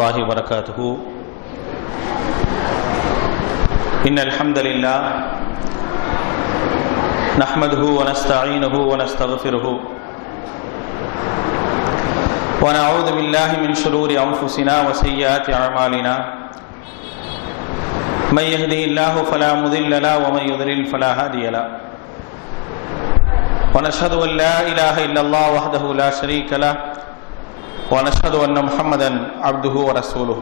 الله وبركاته. إن الحمد لله نحمده ونستعينه ونستغفره ونعوذ بالله من شرور أنفسنا وسيئات أعمالنا. من يهده الله فلا مضل له ومن يضلل فلا هادي له. ونشهد أن لا إله إلا الله وحده لا شريك له ونشهد أن محمدا عبده ورسوله.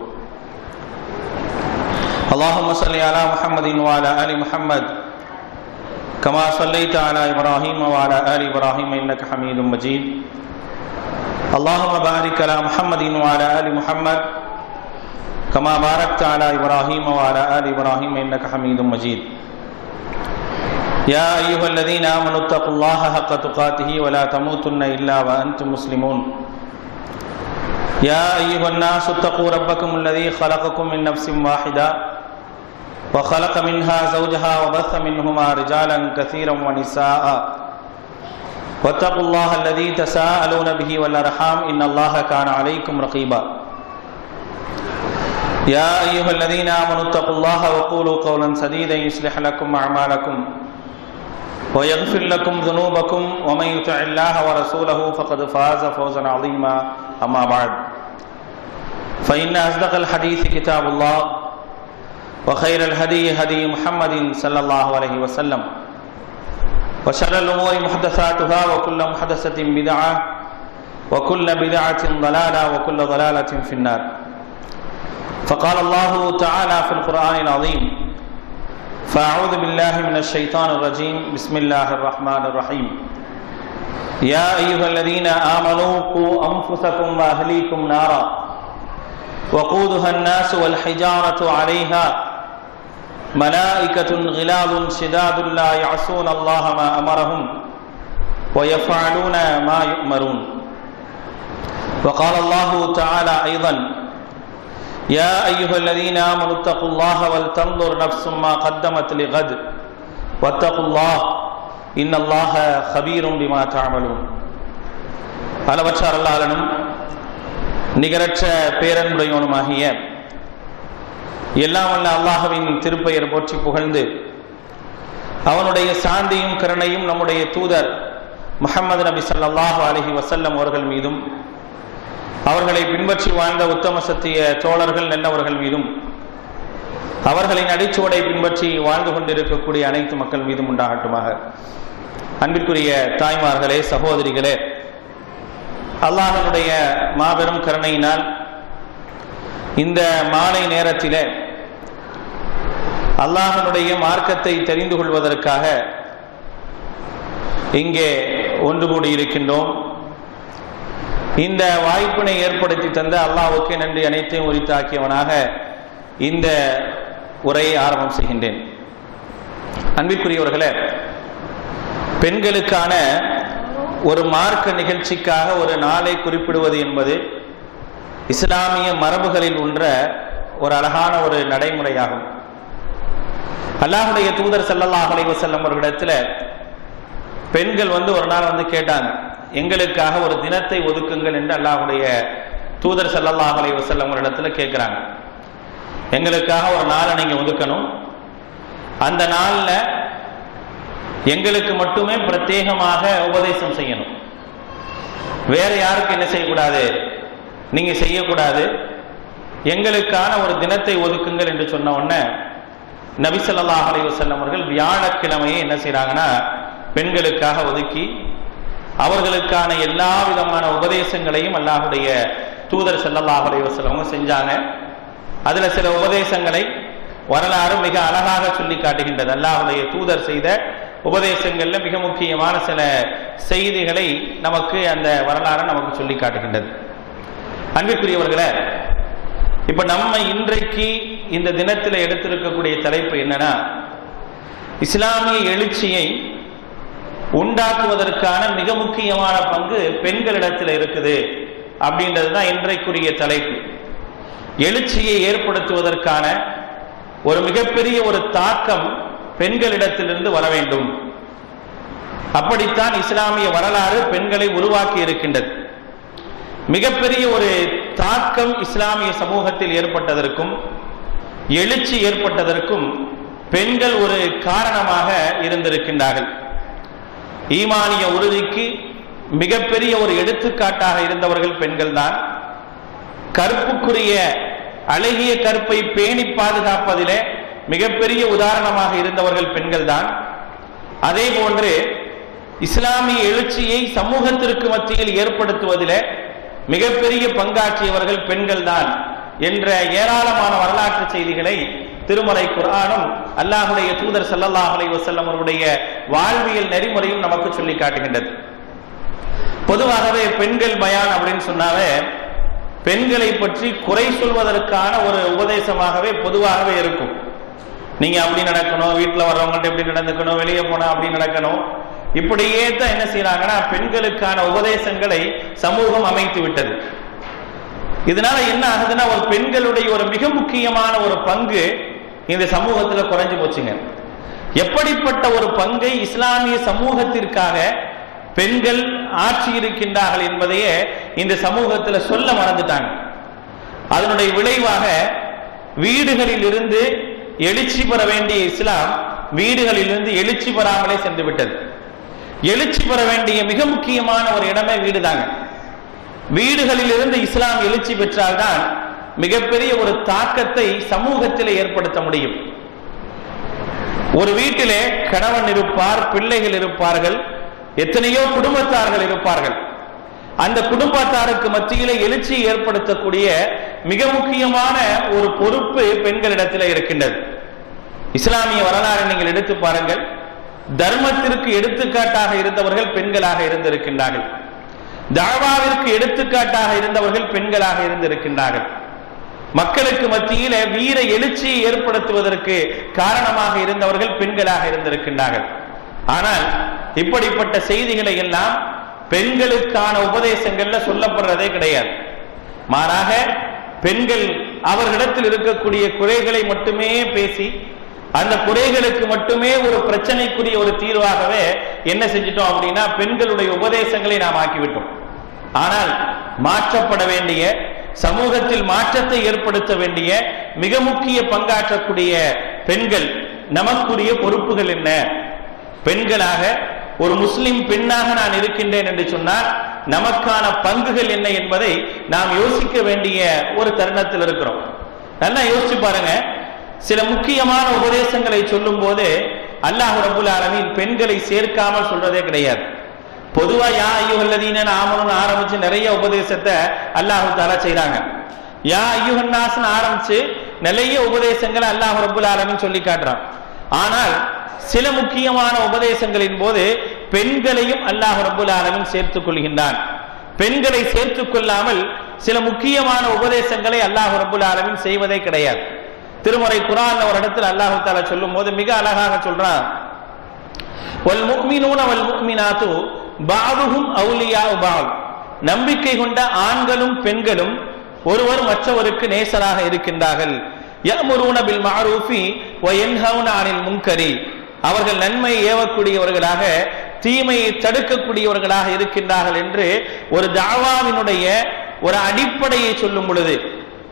اللهم صل على محمد وعلى آل محمد كما صليت على إبراهيم وعلى آل إبراهيم إنك حميد مجيد. اللهم بارك على محمد وعلى آل محمد كما باركت على إبراهيم وعلى آل إبراهيم إنك حميد مجيد. يا أيها الذين آمنوا اتقوا الله حق تقاته ولا تموتن إلا وأنتم مسلمون. يا أيها الناس اتقوا ربكم الذي خلقكم من نفس واحدة وخلق منها زوجها وبث منهما رجالا كثيرا ونساء واتقوا الله الذي تساءلون به والأرحام إن الله كان عليكم رقيبا. يا أيها الذين آمنوا اتقوا الله وقولوا قولا سديدا يصلح لكم أعمالكم ويغفر لكم ذنوبكم ومن يطع الله ورسوله فقد فاز فوزا عظيما. أما بعد فإن أصدق الحديث كتاب الله وخير الهدي هدي محمد صلى الله عليه وسلم وشر الأمور محدثاتها وكل محدثة بدعة وكل بدعة ضلالة وكل ضلالة في النار. فقال الله تعالى في القرآن العظيم: فأعوذ بالله من الشيطان الرجيم بسم الله الرحمن الرحيم. يا أيها الذين آمنوا قوا أنفسكم وأهليكم نارا وقودها الناس والحجارة عليها ملائكة غلاظ شداد لا يعصون الله ما أمرهم ويفعلون ما يؤمرون. وقال الله تعالى أيضا: يا أيها الذين آمنوا اتقوا الله ولتنظر نفس ما قدمت لغد واتقوا الله إن الله خبير بما تعملون. அளவற்ற அருளாளனும் நிகரற்ற பேரன்புடையவனுமாகிய எல்லாம் வல்ல அல்லாஹ்வின் திருப்பெயர் போற்றி புகழ்ந்து அவனுடைய சாந்தியும் கருணையும் நம்முடைய தூதர் முஹம்மது நபி ஸல்லல்லாஹு அலைஹி வஸல்லம் அவர்கள் மீதும் அவர்களை பின்பற்றி வாழ்ந்த உத்தம சத்திய தோழர்கள் நல்லவர்கள் மீதும் அவர்களின் அடிச்சுவடை பின்பற்றி வாழ்ந்து கொண்டிருக்கக்கூடிய அனைத்து மக்கள் மீதும் உண்டாகட்டுமாக. அன்பிற்குரிய தாய்மார்களே, சகோதரிகளே, அல்லாஹ்வுடைய மாபெரும் கருணையினால் இந்த மாலை நேரத்திலே அல்லாஹ்வுடைய மார்க்கத்தை தெரிந்து கொள்வதற்காக இங்கே ஒன்று கூடியிருக்கின்றோம். இந்த வாய்ப்பினை ஏற்படுத்தி தந்த அல்லாஹ்வுக்கு நன்றி அனைத்தையும் உரித்தாக்கியவனாக இந்த உரையை ஆரம்பம் செய்கின்றேன். அன்பிற்குரியவர்களே, பெண்களுக்கான ஒரு மார்க்க நிகழ்ச்சிக்காக ஒரு நாளை குறிப்பிடுவது என்பது இஸ்லாமிய மரபுகளில் ஒன்ற ஒரு அழகான ஒரு நடைமுறையாகும். அல்லாஹ்வுடைய தூதர் ஸல்லல்லாஹு அலைஹி வஸல்லம் அவர்களிடத்துல பெண்கள் ஒரு நாள் கேட்டாங்க, எங்களுக்காக ஒரு தினத்தை ஒதுக்குங்கள் என்று அல்லாஹ்வுடைய தூதர் ஸல்லல்லாஹு அலைஹி வஸல்லம் அவர்களிடத்துல கேட்கிறாங்க. எங்களுக்காக ஒரு நாளை நீங்க ஒதுக்கணும், அந்த நாள்ல எங்களுக்கு மட்டுமே பிரத்யேகமாக உபதேசம் செய்யணும், வேற யாருக்கு என்ன செய்யக்கூடாது, நீங்க செய்யக்கூடாது, எங்களுக்கான ஒரு தினத்தை ஒதுக்குங்கள் என்று சொன்ன உடனே நபி ஸல்லல்லாஹு அலைஹி வஸல்லம் அவர்கள் வியாழக்கிழமையை என்ன செய்யறாங்கன்னா பெண்களுக்காக ஒதுக்கி அவர்களுக்கான எல்லா விதமான உபதேசங்களையும் அல்லாஹ்வுடைய தூதர் ஸல்லல்லாஹு அலைஹி வஸல்லம் செஞ்சாங்க. அதுல சில உபதேசங்களை வரலாறு மிக அழகாக சொல்லி காட்டுகின்றது. அல்லாஹ்வுடைய தூதர் செய்த உபதேசங்கள்ல மிக முக்கியமான சில செய்திகளை நமக்கு அந்த வரலாறு நமக்கு சொல்லி காட்டுகின்றது. அன்பிற்குரியவர்களே, இப்ப நம்ம இன்றைக்கு இந்த தினத்தில் எடுத்திருக்கக்கூடிய தலைப்பு என்னன்னா, இஸ்லாமிய எழுச்சியை உண்டாக்குவதற்கான மிக முக்கியமான பங்கு பெண்களிடத்தில் இருக்குது அப்படின்றது தான் இன்றைக்குரிய தலைப்பு. எழுச்சியை ஏற்படுத்துவதற்கான ஒரு மிகப்பெரிய ஒரு தாக்கம் பெண்களிடத்திலிருந்து வர வேண்டும். அப்படித்தான் இஸ்லாமிய வரலாறு பெண்களை உருவாக்கி இருக்கின்றது. மிகப்பெரிய ஒரு தாக்கம் இஸ்லாமிய சமூகத்தில் ஏற்பட்டதற்கும் எழுச்சி ஏற்பட்டதற்கும் பெண்கள் ஒரு காரணமாக இருந்திருக்கின்றார்கள். ஈமானிய உறுதிக்கு மிகப்பெரிய ஒரு எடுத்துக்காட்டாக இருந்தவர்கள் பெண்கள் தான். கற்புக்குரிய அழகிய கற்பை பேணி பாதுகாப்பதிலே மிகப்பெரிய உதாரணமாக இருந்தவர்கள் பெண்கள் தான். அதே போன்று இஸ்லாமிய எழுச்சியை சமூகத்திற்கு மத்தியில் ஏற்படுத்துவதிலே மிகப்பெரிய பங்காற்றியவர்கள் பெண்கள் தான் என்ற ஏராளமான வரலாற்று செய்திகளை திருமறை குர்ஆனும் அல்லாஹ்வுடைய தூதர் ஸல்லல்லாஹு அலைஹி வஸல்லம் அவருடைய வாழ்வியல் நெறிமுறையும் நமக்கு சொல்லி காட்டுகின்றது. பொதுவாகவே பெண்கள் பயான் அப்படின்னு சொன்னாவே பெண்களை பற்றி குறை சொல்வதற்கான ஒரு உபதேசமாகவே பொதுவாகவே இருக்கும். நீங்க அப்படி நடக்கணும், வீட்டில் வர்றவங்கள்ட்ட எப்படி நடந்துக்கணும், வெளியே போனா அப்படி நடக்கணும், இப்படியே தான் என்ன செய்யறாங்கன்னா பெண்களுக்கான உபதேசங்களை சமூகம் அமைத்து விட்டது. இதனால என்ன ஆகுதுன்னா ஒரு பெண்களுடைய ஒரு மிக முக்கியமான ஒரு பங்கு இந்த சமூகத்துல குறைஞ்சு போச்சுங்க. எப்படிப்பட்ட ஒரு பங்கை இஸ்லாமிய சமூகத்திற்காக பெண்கள் ஆட்சி இருக்கின்றார்கள் என்பதையே இந்த சமூகத்தில் சொல்ல மறந்துட்டாங்க. அதனுடைய விளைவாக வீடுகளில் இருந்து எழுச்சி பெற வேண்டிய இஸ்லாம் வீடுகளில் இருந்து எழுச்சி பெறாமலே சென்று விட்டது. எழுச்சி பெற வேண்டிய மிக முக்கியமான ஒரு இடமே வீடு தாங்க. வீடுகளில் இருந்து இஸ்லாம் எழுச்சி பெற்றால்தான் மிகப்பெரிய ஒரு தாக்கத்தை சமூகத்திலே ஏற்படுத்த முடியும். ஒரு வீட்டிலே கணவன் இருப்பார், பிள்ளைகள் இருப்பார்கள், எத்தனையோ குடும்பத்தார்கள் இருப்பார்கள். அந்த குடும்பத்தாருக்கு மத்தியிலே எழுச்சியை ஏற்படுத்தக்கூடிய மிக முக்கியமான ஒரு பொறுப்பு பெண்களிடத்தில் இருக்கின்றது. இஸ்லாமிய வரலாறு நீங்கள் எடுத்து பாருங்கள். தர்மத்திற்கு எடுத்துக்காட்டாக இருந்தவர்கள் பெண்களாக இருந்திருக்கின்றார்கள். தாவாவிற்கு எடுத்துக்காட்டாக இருந்தவர்கள் பெண்களாக இருந்திருக்கின்றார்கள். மக்களுக்கு மத்தியில வீர எழுச்சியை ஏற்படுத்துவதற்கு காரணமாக இருந்தவர்கள் பெண்களாக இருந்திருக்கின்றார்கள். ஆனால் இப்படிப்பட்ட செய்திகளை எல்லாம் பெண்களுக்கான உபதேசங்கள்ல சொல்லப்படுறதே கிடையாது. மாறாக பெண்கள் அவர்களிடத்தில் இருக்கக்கூடிய குறைகளை மட்டுமே பேசி அந்த குறைகளுக்கு மட்டுமே ஒரு பிரச்சனைக்குரிய ஒரு தீர்வாகவே என்ன செஞ்சிட்டோம் அப்படின்னா பெண்களுடைய உபதேசங்களை நாம் ஆக்கிவிட்டோம். ஆனால் மாற்றப்பட வேண்டிய சமூகத்தில் மாற்றத்தை ஏற்படுத்த வேண்டிய மிக முக்கிய பங்காற்றக்கூடிய பெண்கள் நமக்குரிய பொறுப்புகள் என்ன? பெண்களாக ஒரு முஸ்லிம் பெண்ணாக நான் இருக்கின்றேன் என்று சொன்னால் நமக்கான பங்குகள் என்ன என்பதை நாம் யோசிக்க வேண்டிய ஒரு தருணத்தில் இருக்கிறோம். நல்லா யோசிச்சு பாருங்க. சில முக்கியமான உபதேசங்களை சொல்லும் போது அல்லாஹ் ரப்புல் ஆலமீன் பெண்களை சேர்க்காமல் சொல்றதே கிடையாது. பொதுவா யா அய்யுஹல்லதீன ஆமனூன்னு ஆரம்பிச்சு நிறைய உபதேசத்தை அல்லாஹ் தஆலா செய்றாங்க. யா அய்யுஹன்னாஸ்னு ஆரம்பிச்சு நிறைய உபதேசங்களை அல்லாஹ் ரப்புல் ஆலமீன் சொல்லி காட்டுறான். ஆனால் சில முக்கியமான உபதேசங்களின் போது பெண்களையும் அல்லாஹ் ரப்புல் ஆலமீன் சேர்த்துக் கொள்கின்றான். பெண்களை சேர்த்துக் கொள்ளாமல் சில முக்கியமான உபதேசங்களை அல்லாஹ் ரப்புல் ஆலமீன் செய்வதே கிடையாது. திருமறை குர்ஆன்ல ஒரு இடத்துல அல்லாஹ் தஆலா சொல்லும் போது மிக அழகாக சொல்றான். வல் முஃமினூன வல் முஃமினாத்து பஅதுஹும் அவுலியாஉ பஅத். நம்பிக்கை கொண்ட ஆண்களும் பெண்களும் ஒருவர் மற்றவருக்கு நேசராக இருக்கின்றார்கள். யஅமுரூன பில் மஅரூஃபி வ யன்ஹவுன அனில் முன்கரி. அவர்கள் நன்மையை ஏவக்கூடியவர்களாக தீமையை தடுக்கக்கூடியவர்களாக இருக்கின்றார்கள் என்று ஒரு தாவாவினுடைய ஒரு அடிப்படையை சொல்லும் பொழுது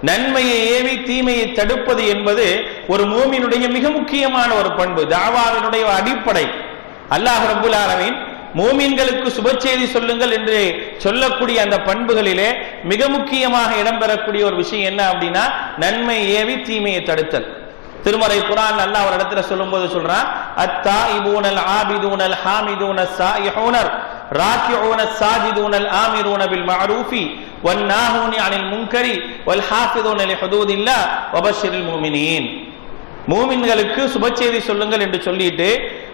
நன்மையை ஏவி தீமையை தடுப்பது என்பது ஒரு மூமினுடைய மிக முக்கியமான ஒரு பண்பு, தாவாவினுடைய அடிப்படை. அல்லாஹ் ரப்புல் ஆலமீன் மூமின்களுக்கு சுப செய்தி சொல்லுங்கள் என்று சொல்லக்கூடிய அந்த பண்புகளிலே மிக முக்கியமாக இடம்பெறக்கூடிய ஒரு விஷயம் என்ன அப்படின்னா நன்மை ஏவி தீமையை தடுத்தல். திருமறை குர்ஆன் அல்லாஹ் ஒரு இடத்துல சொல்லும்போது சொல்றான், அத்தாயிபூனல் ஆபிதூனல் ஹாமிதூனஸ் சாயிஹூனர் ராக்கிஊனஸ் சாஜிதூனல் ஆமிரூன பில் மஅரூஃபி வன்னாஹூனி அனில் முன்கரி வல் ஹாஃபிதூன லிஹுதூதில்லாஹ் வபஷிரில் முஃமினீன். மூமின்களுக்கு சுப செய்தி சொல்லுங்கள் என்று சொல்லிட்டு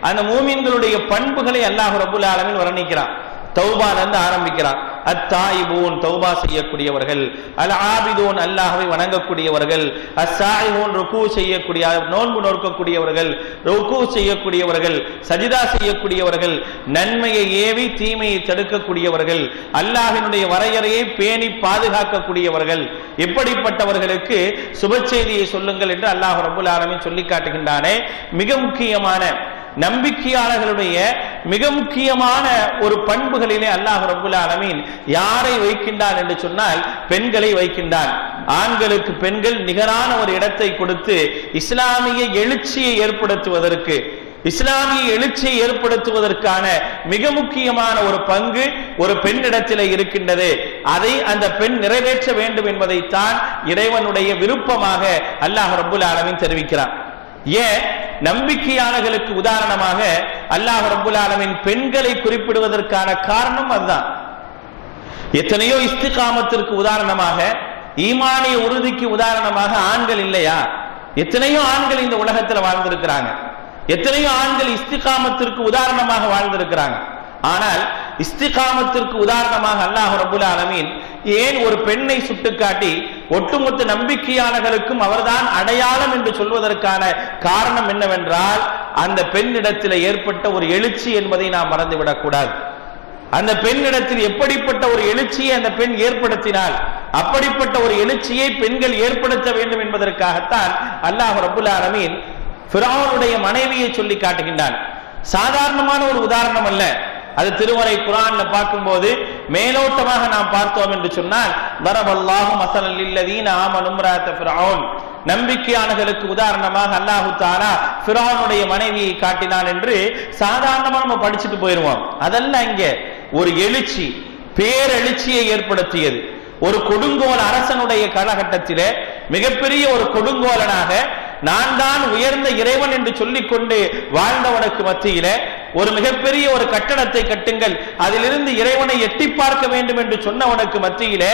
அந்த மூமின்களுடைய பண்புகளை அல்லாஹ் ரப்புல் ஆலமீன் வர்ணிக்கிறான். தௌபால இருந்து ஆரம்பிக்கிறான். அத்தாயிபூன் தௌபா செய்யக்கூடியவர்கள், அல் ஆபிதூன் அல்லாஹ்வை வணங்கக்கூடியவர்கள், அஸ்ஸாயிஹூன் ருக்கு செய்யக்கூடிய நோன்பு நோக்கக்கூடியவர்கள், ருக்கு செய்யக்கூடியவர்கள், சஜிதா செய்யக்கூடியவர்கள், நன்மையை ஏவி தீமையை தடுக்கக்கூடியவர்கள், அல்லாஹ்வினுடைய வரையறையை பேணி பாதுகாக்கக்கூடியவர்கள், இப்படிப்பட்டவர்களுக்கு சுப செய்தியை சொல்லுங்கள் என்று அல்லாஹ் ரப்புல் ஆலமீன் சொல்லி காட்டுகின்றானே. மிக முக்கியமான நம்பிக்கையாளர்களுடைய மிக முக்கியமான ஒரு பண்புகளிலே அல்லாஹ் ரப்புல் ஆலமீன் யாரை வைக்கின்றான் என்று சொன்னால் பெண்களை வைக்கின்றான். ஆண்களுக்கு பெண்கள் நிகரான ஒரு இடத்தை கொடுத்து இஸ்லாமிய எழுச்சியை ஏற்படுத்துவதற்கு, இஸ்லாமிய எழுச்சியை ஏற்படுத்துவதற்கான மிக முக்கியமான ஒரு பங்கு ஒரு பெண்ணிடத்தில் இருக்கின்றது. அதை அந்த பெண் நிறைவேற்ற வேண்டும் என்பதைத்தான் இறைவனுடைய விருப்பமாக அல்லாஹ் ரப்புல் ஆலமீன் தெரிவிக்கிறார். ஏன் நம்பிக்கையாளர்களுக்கு உதாரணமாக அல்லாஹ் ரப்புல் ஆலமீன் பெண்களை குறிப்பிடுவதற்கான காரணம் அதுதான். எத்தனையோ இஸ்திகாமத்திற்கு உதாரணமாக, ஈமானிய உறுதிக்கு உதாரணமாக ஆண்கள் இல்லையா? எத்தனையோ ஆண்கள் இந்த உலகத்தில் வாழ்ந்திருக்கிறாங்க, எத்தனையோ ஆண்கள் இஸ்திகாமத்திற்கு உதாரணமாக வாழ்ந்திருக்கிறாங்க. ஆனால் இஸ்திகாமத்திற்கு உதாரணமாக அல்லாஹ் ரப்புல் ஆலமீன் ஏன் ஒரு பெண்ணை சுட்டுக்காட்டி ஒட்டுமொத்த நம்பிக்கையாளர்களுக்கும் அவர்தான் அடையாளம் என்று சொல்வதற்கான காரணம் என்னவென்றால், அந்த பெண்ணிடத்தில் ஏற்பட்ட ஒரு எழுச்சி என்பதை நாம் மறந்துவிடக் கூடாது. அந்த பெண்ணிடத்தில் எப்படிப்பட்ட ஒரு எழுச்சியை அந்த பெண் ஏற்படுத்தினால் அப்படிப்பட்ட ஒரு எழுச்சியை பெண்கள் ஏற்படுத்த வேண்டும் என்பதற்காகத்தான் அல்லாஹ் ரப்புல் ஆலமீன் ஃபிரௌனுடைய மனைவியை சொல்லி காட்டுகின்றான். சாதாரணமான ஒரு உதாரணம் அல்ல. அது திருமறை குர்ஆன்ல பார்க்கும்போது மேலோட்டமாக நாம் பார்த்தோம் என்று சொன்னால், தரபல்லாஹு மஸலல் லில்லதீன ஆமனு இம்ராஅத ஃபிரௌன், நம்பிக்கையாளர்களுக்கு உதாரணமாக அல்லாஹ் தஆலா ஃபிரௌனுடைய மனைவியை காட்டினான் என்று சாதாரணமாக நம்ம படிச்சுட்டு போயிடுவோம். அதெல்லாம் இங்கே ஒரு எழுச்சி, பேரெழுச்சியை ஏற்படுத்தியது. ஒரு கொடுங்கோல் அரசனுடைய காலகட்டத்திலே மிகப்பெரிய ஒரு கொடுங்கோலனாக நான் தான் உயர்ந்த இறைவன் என்று சொல்லிக் கொண்டு வாழ்ந்தவனுக்கு மத்தியில ஒரு மிகப்பெரிய ஒரு கட்டடத்தை கட்டுங்கள், அதிலிருந்து இறைவனை எட்டி பார்க்க வேண்டும் என்று சொன்னவனுக்கு மத்தியில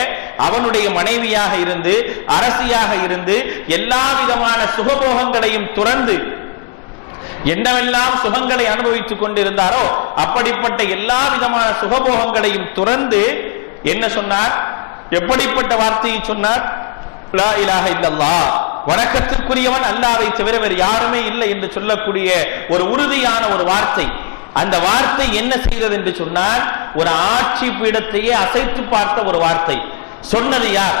அவனுடைய மனைவியாக இருந்து, அரசியாக இருந்து, எல்லா விதமான சுகபோகங்களையும் துறந்து என்னவெல்லாம் சுகங்களை அனுபவித்துக் கொண்டிருந்தாரோ அப்படிப்பட்ட எல்லா விதமான சுகபோகங்களையும் துறந்து என்ன சொன்னார்? எப்படிப்பட்ட வார்த்தையை சொன்னார்? லா இலாஹ இல்லல்லாஹ், வணக்கத்திற்குரியவன் அல்லாஹ்வை தவிர வேறு யாருமே இல்லை என்று சொல்லக்கூடிய ஒரு உறுதியான ஒரு வார்த்தை. அந்த வார்த்தை என்ன செய்தது என்று சொன்னால், ஒரு ஆட்சி பீடத்தையே அசைத்து பார்த்த ஒரு வார்த்தை. சொன்னது யார்?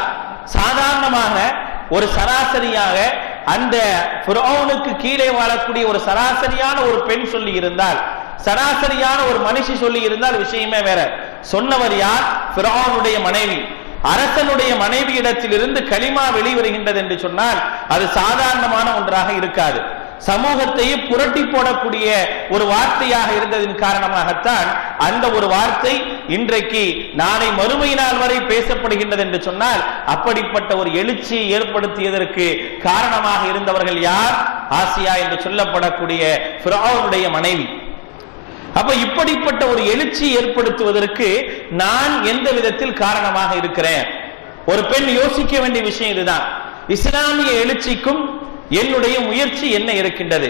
சாதாரணமாக ஒரு சராசரியாக அந்த ஃபிரௌனுக்கு கீழே வாழக்கூடிய ஒரு சராசரியான ஒரு பெண் சொல்லி இருந்தால், சராசரியான ஒரு மனுஷி சொல்லி இருந்தால் விஷயமே வேற. சொன்னவர் யார்? ஃபிரௌனுடைய மனைவி. அரசனுடைய மனைவி இடத்திலிருந்து கலிமா வெளிவருகின்றது என்று சொன்னால் அது சாதாரணமான ஒன்றாக இருக்காது. சமூகத்தையே புரட்டி போடக்கூடிய ஒரு வார்த்தையாக இருந்ததின் காரணமாகத்தான் அந்த ஒரு வார்த்தை இன்றைக்கு நாளை மறுமை நாள் வரை பேசப்படுகின்றது என்று சொன்னால், அப்படிப்பட்ட ஒரு எழுச்சியை ஏற்படுத்தியதற்கு காரணமாக இருந்தவர்கள் யார்? ஆசியா என்று சொல்லப்படக்கூடிய ஃபிரௌனுடைய மனைவி. அப்ப இப்படிப்பட்ட ஒரு எழுச்சி ஏற்படுத்துவதற்கு நான் எந்த விதத்தில் காரணமாக இருக்கிறேன்? ஒரு பெண் யோசிக்க வேண்டிய விஷயம் இதுதான். இஸ்லாமிய எழுச்சிக்கும் என்னுடைய முயற்சி என்ன இருக்கின்றது?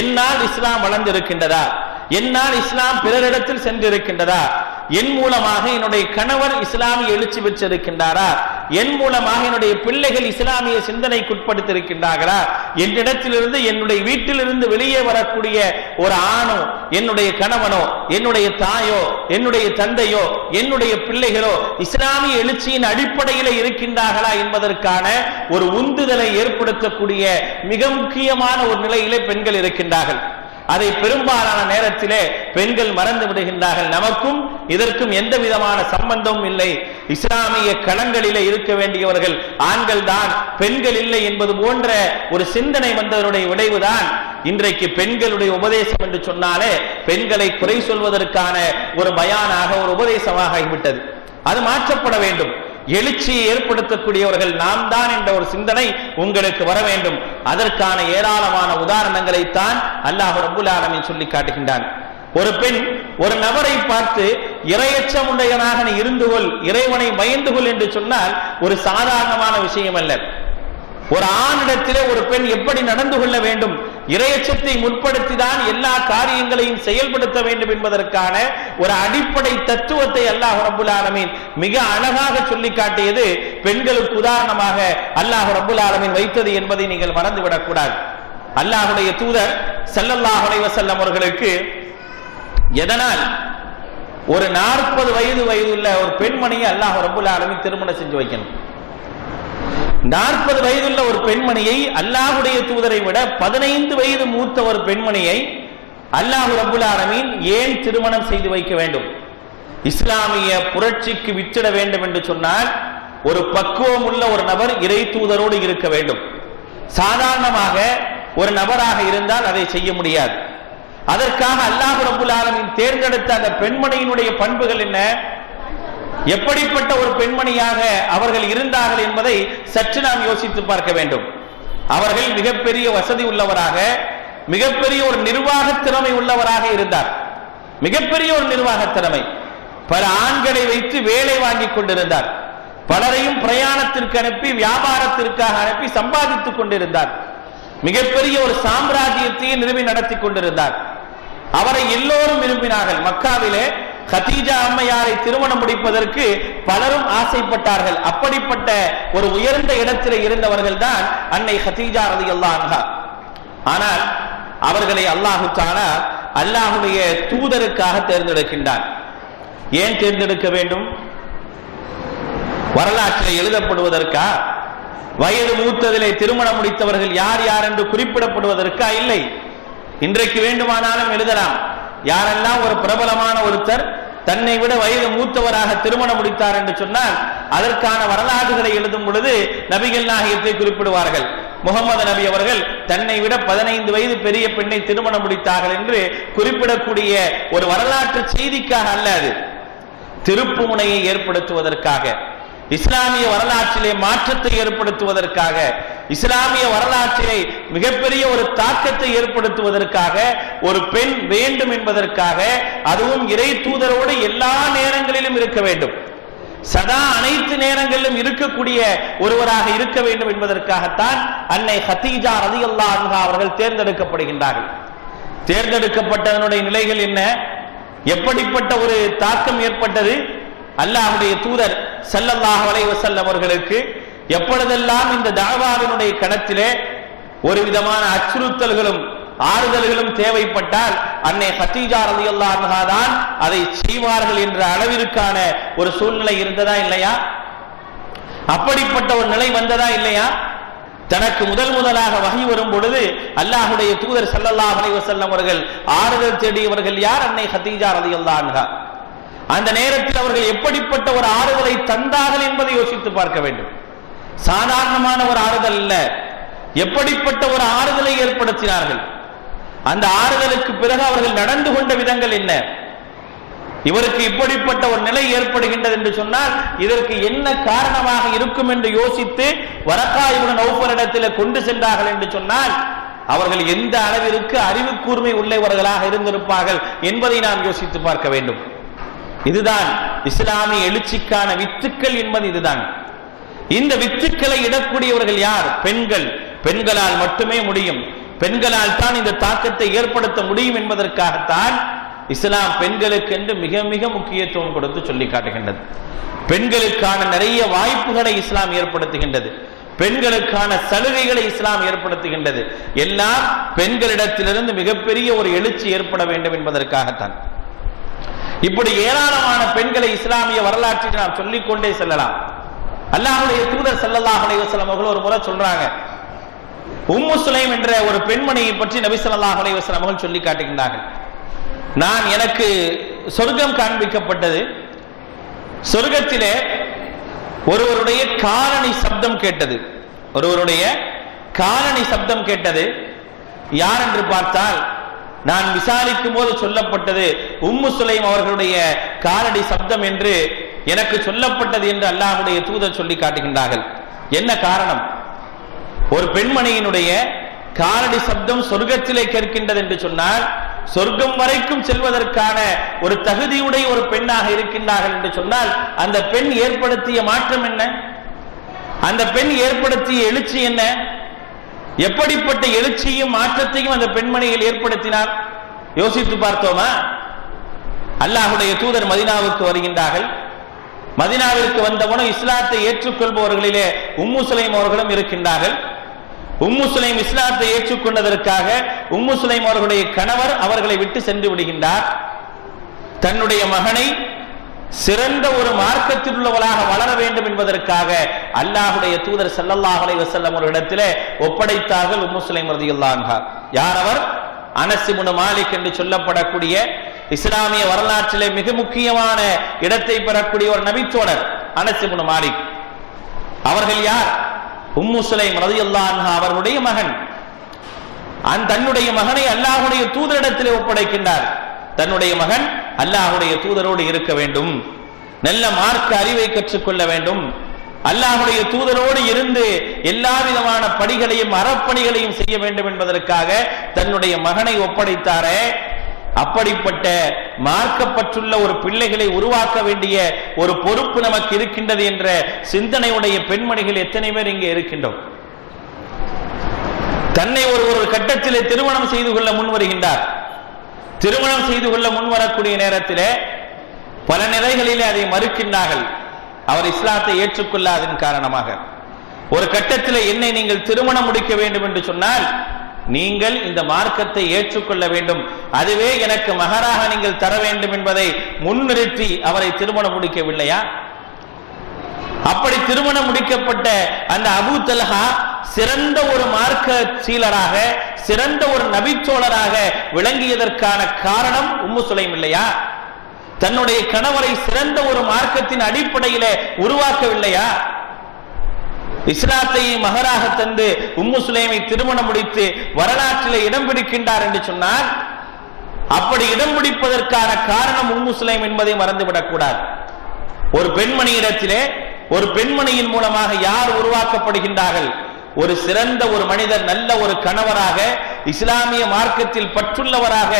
என்னால் இஸ்லாம் வளர்ந்திருக்கின்றதா? என்னால் இஸ்லாம் பிறரிடத்தில் சென்றிருக்கின்றதா? என் மூலமாக என்னுடைய கணவர் இஸ்லாமிய எழுச்சி பெற்றிருக்கின்றாரா? என் மூலமாக என்னுடைய பிள்ளைகள் இஸ்லாமிய சிந்தனைக்குட்படுத்திருக்கின்றார்களா? என்னிடத்திலிருந்து, என்னுடைய வீட்டிலிருந்து வெளியே வரக்கூடிய ஒரு ஆணோ, என்னுடைய கணவனோ, என்னுடைய தாயோ, என்னுடைய தந்தையோ, என்னுடைய பிள்ளைகளோ இஸ்லாமிய எழுச்சியின் அடிப்படையில் இருக்கின்றார்களா என்பதற்கான ஒரு உந்துதலை ஏற்படுத்தக்கூடிய மிக முக்கியமான ஒரு நிலையிலே பெண்கள் இருக்கின்றார்கள். அதை பெரும்பாலான நேரத்திலே பெண்கள் மறந்து விடுகின்றார்கள். நமக்கும் இதற்கும் எந்த விதமான சம்பந்தமும் இல்லை, இஸ்லாமிய களங்களிலே இருக்க வேண்டியவர்கள் ஆண்கள் தான், பெண்கள் இல்லை என்பது போன்ற ஒரு சிந்தனை வந்ததனுடைய விளைவுதான் இன்றைக்கு பெண்களுடைய உபதேசம் என்று சொன்னாலே பெண்களை குறை சொல்வதற்கான ஒரு பயானாக, ஒரு உபதேசமாக ஆகிவிட்டது. அது மாற்றப்பட வேண்டும். எழுச்சியை ஏற்படுத்தக்கூடியவர்கள் நாம் தான் என்ற ஒரு சிந்தனை உங்களுக்கு வர வேண்டும். அதற்கான ஏராளமான உதாரணங்களைத்தான் அல்லாஹ் ரப்புல் ஆலமீன் சொல்லி காட்டுகின்றான். ஒரு பெண் ஒரு நபரை பார்த்து இறையச்சம் உடையவனாக நீ இருந்து கொள், இறைவனை பயந்து கொள் என்று சொன்னால் ஒரு சாதாரணமான விஷயம் அல்ல. ஒரு ஆணிடத்திலே ஒரு பெண் எப்படி நடந்து கொள்ள வேண்டும், இறையச்சத்தை முற்படுத்திதான் எல்லா காரியங்களையும் செயல்படுத்த வேண்டும் என்பதற்கான ஒரு அடிப்படை தத்துவத்தை அல்லாஹ் ரப்புல் ஆலமீன் மிக அழகாக சொல்லி காட்டியது பெண்களுக்கு உதாரணமாக அல்லாஹ் ரப்புல் ஆலமீன் வைத்தது என்பதை நீங்கள் மறந்துவிடக் கூடாது. அல்லாஹ்வுடைய தூதர் ஸல்லல்லாஹு அலைஹி வஸல்லம் அவர்களுக்கு எதனால் ஒரு 40 வயதுள்ள ஒரு பெண்மணியை அல்லாஹ் ரப்புல் ஆலமீன் திருமணம் செஞ்சு வைக்கணும்? 40 வயதுள்ள ஒரு பெண்மணியை, அல்லாஹ்வுடைய தூதரை விட 15 வயது மூத்த ஒரு பெண்மணியை அல்லாஹ் ரப்புல் ஆலமீன் ஏன் திருமணம் செய்து வைக்க வேண்டும்? இஸ்லாமிய புரட்சிக்கு வித்திட வேண்டும் என்று சொன்னால் ஒரு பக்குவம் உள்ள ஒரு நபர் இறை தூதரோடு இருக்க வேண்டும். சாதாரணமாக ஒரு நபராக இருந்தால் அதை செய்ய முடியாது. அதற்காக அல்லாஹ் ரப்புல் ஆலமீன் தேர்ந்தெடுத்த அந்த பெண்மணியினுடைய பண்புகள் என்ன, எப்படிப்பட்ட ஒரு பெண்மணியாக அவர்கள் இருந்தார்கள் என்பதை சற்று நாம் யோசித்து பார்க்க வேண்டும். அவர்கள் மிகப்பெரிய வசதி உள்ளவராக, மிகப்பெரிய ஒரு நிர்வாக திறமை உள்ளவராக இருந்தார். மிகப்பெரிய ஒரு நிர்வாக திறமை. பல ஆண்களை வைத்து வேலை வாங்கி கொண்டிருந்தார். பலரையும் பிரயாணத்திற்கு அனுப்பி, வியாபாரத்திற்காக அனுப்பி சம்பாதித்துக் கொண்டிருந்தார். மிகப்பெரிய ஒரு சாம்ராஜ்யத்தையே நிறுவி நடத்தி கொண்டிருந்தார். அவரை எல்லோரும் விரும்பினார்கள். மக்காவிலே கதீஜா அம்மையாரை திருமணம் முடிப்பதற்கு பலரும் ஆசைப்பட்டார்கள். அப்படிப்பட்ட ஒரு உயர்ந்த இடத்திலே இருந்தவர்கள் தான் அன்னை கதீஜா ரலியல்லாஹு அன்ஹா. ஆனால் அவர்களை அல்லாஹு தஆலா அல்லாஹ்வுடைய தூதருக்காக தேர்ந்தெடுக்கின்றார். ஏன் தேர்ந்தெடுக்க வேண்டும்? வரலாற்றில் எழுதப்படுவதற்கா? வயது மூத்ததிலே திருமணம் முடித்தவர்கள் யார் யார் என்று குறிப்பிடப்படுவதற்கா? இல்லை. இன்றைக்கு வேண்டுமானாலும் எழுதலாம். யாரெல்லாம் ஒரு பிரபலமான ஒருத்தர் தன்னை விட வயது மூத்தவராக திருமணம் முடித்தார் என்று சொன்னால் அதற்கான வரலாறுகளை எழுதும் பொழுது நபிகள் நாயகத்தை குறிப்பிடுவார்கள். முகமது நபி அவர்கள் தன்னை விட 15 வயது பெரிய பெண்ணை திருமணம் முடித்தார்கள் என்று குறிப்பிடக்கூடிய ஒரு வரலாற்று செய்திக்காக அல்ல, அது திருப்பு முனையை ஏற்படுத்துவதற்காக, இஸ்லாமிய வரலாற்றிலே மாற்றத்தை ஏற்படுத்துவதற்காக, இஸ்லாமிய வரலாற்றிலே மிகப்பெரிய ஒரு தாக்கத்தை ஏற்படுத்துவதற்காக, ஒரு பெண் வேண்டும் என்பதற்காக, அதுவும் இறை தூதரோடு எல்லா நேரங்களிலும் இருக்க வேண்டும், சதா அனைத்து நேரங்களிலும் இருக்கக்கூடிய ஒருவராக இருக்க வேண்டும் என்பதற்காகத்தான் அன்னை கதீஜா ரலியல்லாஹு அன்ஹா அவர்கள் தேர்ந்தெடுக்கப்படுகின்றார்கள். தேர்ந்தெடுக்கப்பட்டதனுடைய நிலைகள் என்ன, எப்படிப்பட்ட ஒரு தாக்கம் ஏற்பட்டது? அல்லாஹ்வுடைய தூதர் ஸல்லல்லாஹு அலைஹி வஸல்லம் அவர்களுக்கு எப்பொழுதெல்லாம் இந்த தஅவாவினுடைய கடத்திலே ஒரு விதமான அச்சுறுத்தல்களும் ஆறுதல்களும் தேவைப்பட்டால் அன்னை கதீஜா ரலியல்லாஹு அன்ஹா தான் அதை செய்வார்கள் என்ற அளவிற்கான ஒரு சூழ்நிலை இருந்ததா இல்லையா? அப்படிப்பட்ட ஒரு நிலை வந்ததா இல்லையா? தனக்கு முதலாக வஹி வரும் பொழுது அல்லாஹ்வுடைய தூதர் ஸல்லல்லாஹு அலைஹி வஸல்லம் அவர்கள் ஆறுதல் தேடியவர்கள் யார்? அன்னை கதீஜா ரலியல்லாஹு அன்ஹா. அந்த நேரத்தில் அவர்கள் எப்படிப்பட்ட ஒரு ஆறுதலை தந்தார்கள் என்பதை யோசித்து பார்க்க வேண்டும். சாதாரணமான ஒரு ஆறுதல் அல்ல, எப்படிப்பட்ட ஒரு ஆறுதலை ஏற்படுத்தினார்கள். அந்த ஆறுதலுக்கு பிறகு அவர்கள் நடந்து கொண்ட விதங்கள் என்ன? இவருக்கு இப்படிப்பட்ட ஒரு நிலை ஏற்படுகின்றது என்று சொன்னால் இதற்கு என்ன காரணமாக இருக்கும் என்று யோசித்து வரக்கா இப்னு நௌஃபல் இடத்தில் கொண்டு சென்றார்கள் என்று சொன்னால் அவர்கள் எந்த அளவிற்கு அறிவு கூர்மை உள்ளவர்களாக இருந்திருப்பார்கள் என்பதை நாம் யோசித்து பார்க்க வேண்டும். இதுதான் இஸ்லாமிய எழுச்சிக்கான வித்துக்கள் என்பது இதுதான். இந்த வித்துக்களை இடக்கூடியவர்கள் யார்? பெண்கள். பெண்களால் மட்டுமே முடியும். பெண்களால் தான் இந்த தாக்கத்தை ஏற்படுத்த முடியும் என்பதற்காகத்தான் இஸ்லாம் பெண்களுக்கு என்று மிக மிக முக்கியத்துவம் கொடுத்து சொல்லி காட்டுகின்றது. பெண்களுக்கான நிறைய வாய்ப்புகளை இஸ்லாம் ஏற்படுத்துகின்றது. பெண்களுக்கான சலுகைகளை இஸ்லாம் ஏற்படுத்துகின்றது. எல்லாம் பெண்களிடத்திலிருந்து மிகப்பெரிய ஒரு எழுச்சி ஏற்பட வேண்டும் என்பதற்காகத்தான். இப்படி ஏராளமான பெண்களை இஸ்லாமிய வரலாற்றில் நாம் சொல்லிக்கொண்டே செல்லலாம். அல்லாஹ்வுடைய தூதர் ஸல்லல்லாஹு அலைஹி வஸல்லம் அவர்கள் ஒரு முறை சொல்றாங்க, உம்மு சுலைம் என்ற ஒரு பெண்மணியை பற்றி நபி ஸல்லல்லாஹு அலைஹி வஸல்லம் அவர்கள் சொல்லி காட்டுகின்றார்கள். எனக்கு சொர்க்கம் காண்பிக்கப்பட்டது. சொர்க்கத்திலே ஒருவருடைய காலணி சப்தம் கேட்டது. ஒருவருடைய காலணி சப்தம் கேட்டது. யார் என்று பார்த்தால் நான் விசாரிக்கும் போது சொல்லப்பட்டது உம்மு சுலைம் அவர்களுடைய காலடி சப்தம் என்று எனக்கு சொல்லப்பட்டது என்று அல்லாஹ்வுடைய தூதர் சொல்லி காட்டுகின்றார்கள். என்ன காரணம்? ஒரு பெண்மணியினுடைய காலடி சப்தம் சொர்க்கத்திலே கேட்கின்றது என்று சொன்னால் சொர்க்கம் வரைக்கும் செல்வதற்கான ஒரு தகுதியுடைய ஒரு பெண்ணாக இருக்கின்றார்கள் என்று சொன்னால் அந்த பெண் ஏற்படுத்திய மாற்றம் என்ன? அந்த பெண் ஏற்படுத்திய எழுச்சி என்ன? எப்படிப்பட்ட எழுச்சியும் மாற்றத்தையும் அந்த பெண்மணிகள் ஏற்படுத்தினார் யோசித்து பார்த்தோமா? அல்லாஹ்வுடைய தூதர் மதீனாவுக்கு வருகின்றார்கள். மதீனாவிற்கு வந்தவனும் இஸ்லாத்தை ஏற்றுக்கொள்பவர்களிலே உம்மு சுலைம் அவர்களும் இருக்கின்றார்கள். உம்மு சுலைம் இஸ்லாத்தை ஏற்றுக்கொண்டதற்காக உம்மு சுலைம் அவர்களுடைய கணவர் அவர்களை விட்டு சென்று விடுகின்றார். தன்னுடைய மகனை சிறந்த ஒரு மார்க்கத்தில் உள்ளவளாக வளர வேண்டும் என்பதற்காக அல்லாஹ்வுடைய தூதர் ஸல்லல்லாஹு அலைஹி வஸல்லம் ஒரு இடத்திலே ஒப்படைத்தார்கள் உம்மு சுலைம் ரலியல்லாஹு அன்ஹா. யார் அவர்? அனஸ் இப்னு மாலிக் என்று சொல்லப்படக்கூடிய இஸ்லாமிய வரலாற்றிலே மிக முக்கியமான இடத்தை பெறக்கூடிய ஒரு நபித்தோழர் அனஸ் இப்னு மாலிக் அவர்கள் யார்? உம்மு சுலைம் ரலியல்லாஹு அன்ஹா அவர்களுடைய மகன். தன்னுடைய மகனை அல்லாஹ்வுடைய தூதரிடத்திலே ஒப்படைக்கின்றார். தன்னுடைய மகன் அல்லாஹ்வுடைய தூதரோடு இருக்க வேண்டும், நல்ல மார்க்க அறிவை கற்றுக்கொள்ள வேண்டும், அல்லாஹ்வுடைய தூதரோடு இருந்து எல்லா விதமான படிகளையும் அறப்பணிகளையும் செய்ய வேண்டும் என்பதற்காக தன்னுடைய மகனை ஒப்படைத்தாரே. அப்படிப்பட்ட மார்க்கப்பட்டுள்ள ஒரு பிள்ளைகளை உருவாக்க வேண்டிய ஒரு பொறுப்பு நமக்கு இருக்கின்றது என்ற சிந்தனையுடைய பெண்மணிகள் எத்தனை பேர் இங்கே இருக்கின்றோம்? தன்னை ஒரு கட்டத்திலே திருமணம் செய்து கொள்ள முன் வருகின்றார். திருமணம் செய்து கொள்ள முன் வரக்கூடிய நேரத்திலே பல நிலைகளிலே அதை மறுக்கின்றார்கள். அவர் இஸ்லாத்தை ஏற்றுக்கொள்ளாதன் காரணமாக ஒரு கட்டத்தில் என்னை நீங்கள் திருமணம் முடிக்க வேண்டும் என்று சொன்னால் நீங்கள் இந்த மார்க்கத்தை ஏற்றுக்கொள்ள வேண்டும், அதுவே எனக்கு மகராக நீங்கள் தர வேண்டும் என்பதை முன்னிறுத்தி அவரை திருமணம் முடிக்கவில்லையா? அப்படி திருமணம் முடிக்கப்பட்ட அந்த அபூ தல்ஹா சிறந்த ஒரு மார்க்க சீலராக, சிறந்த ஒரு நபித்தோழராக விளங்கியதற்கான காரணம் உம்மு சுலைம் இல்லையா? தன்னுடைய கணவரை சிறந்த ஒரு மார்க்கத்தின் அடிப்படையிலே உருவாக்கவில்லையா? இஸ்லாத்தை மகராக தந்து உம்மு சுலைமை திருமணம் முடித்து வரலாற்றிலே இடம் பிடிக்கின்றார் என்று சொன்னால் அப்படி இடம் பிடிப்பதற்கான காரணம் உம்மு சுலைம் என்பதை மறந்துவிடக் கூடாது. ஒரு பெண்மணியிடத்திலே, ஒரு பெண்மணியின் மூலமாக யார் உருவாக்கப்படுகின்றார்கள்? ஒரு சிறந்த ஒரு மனிதர், நல்ல ஒரு கணவராக, இஸ்லாமிய மார்க்கத்தில் பற்றுள்ளவராக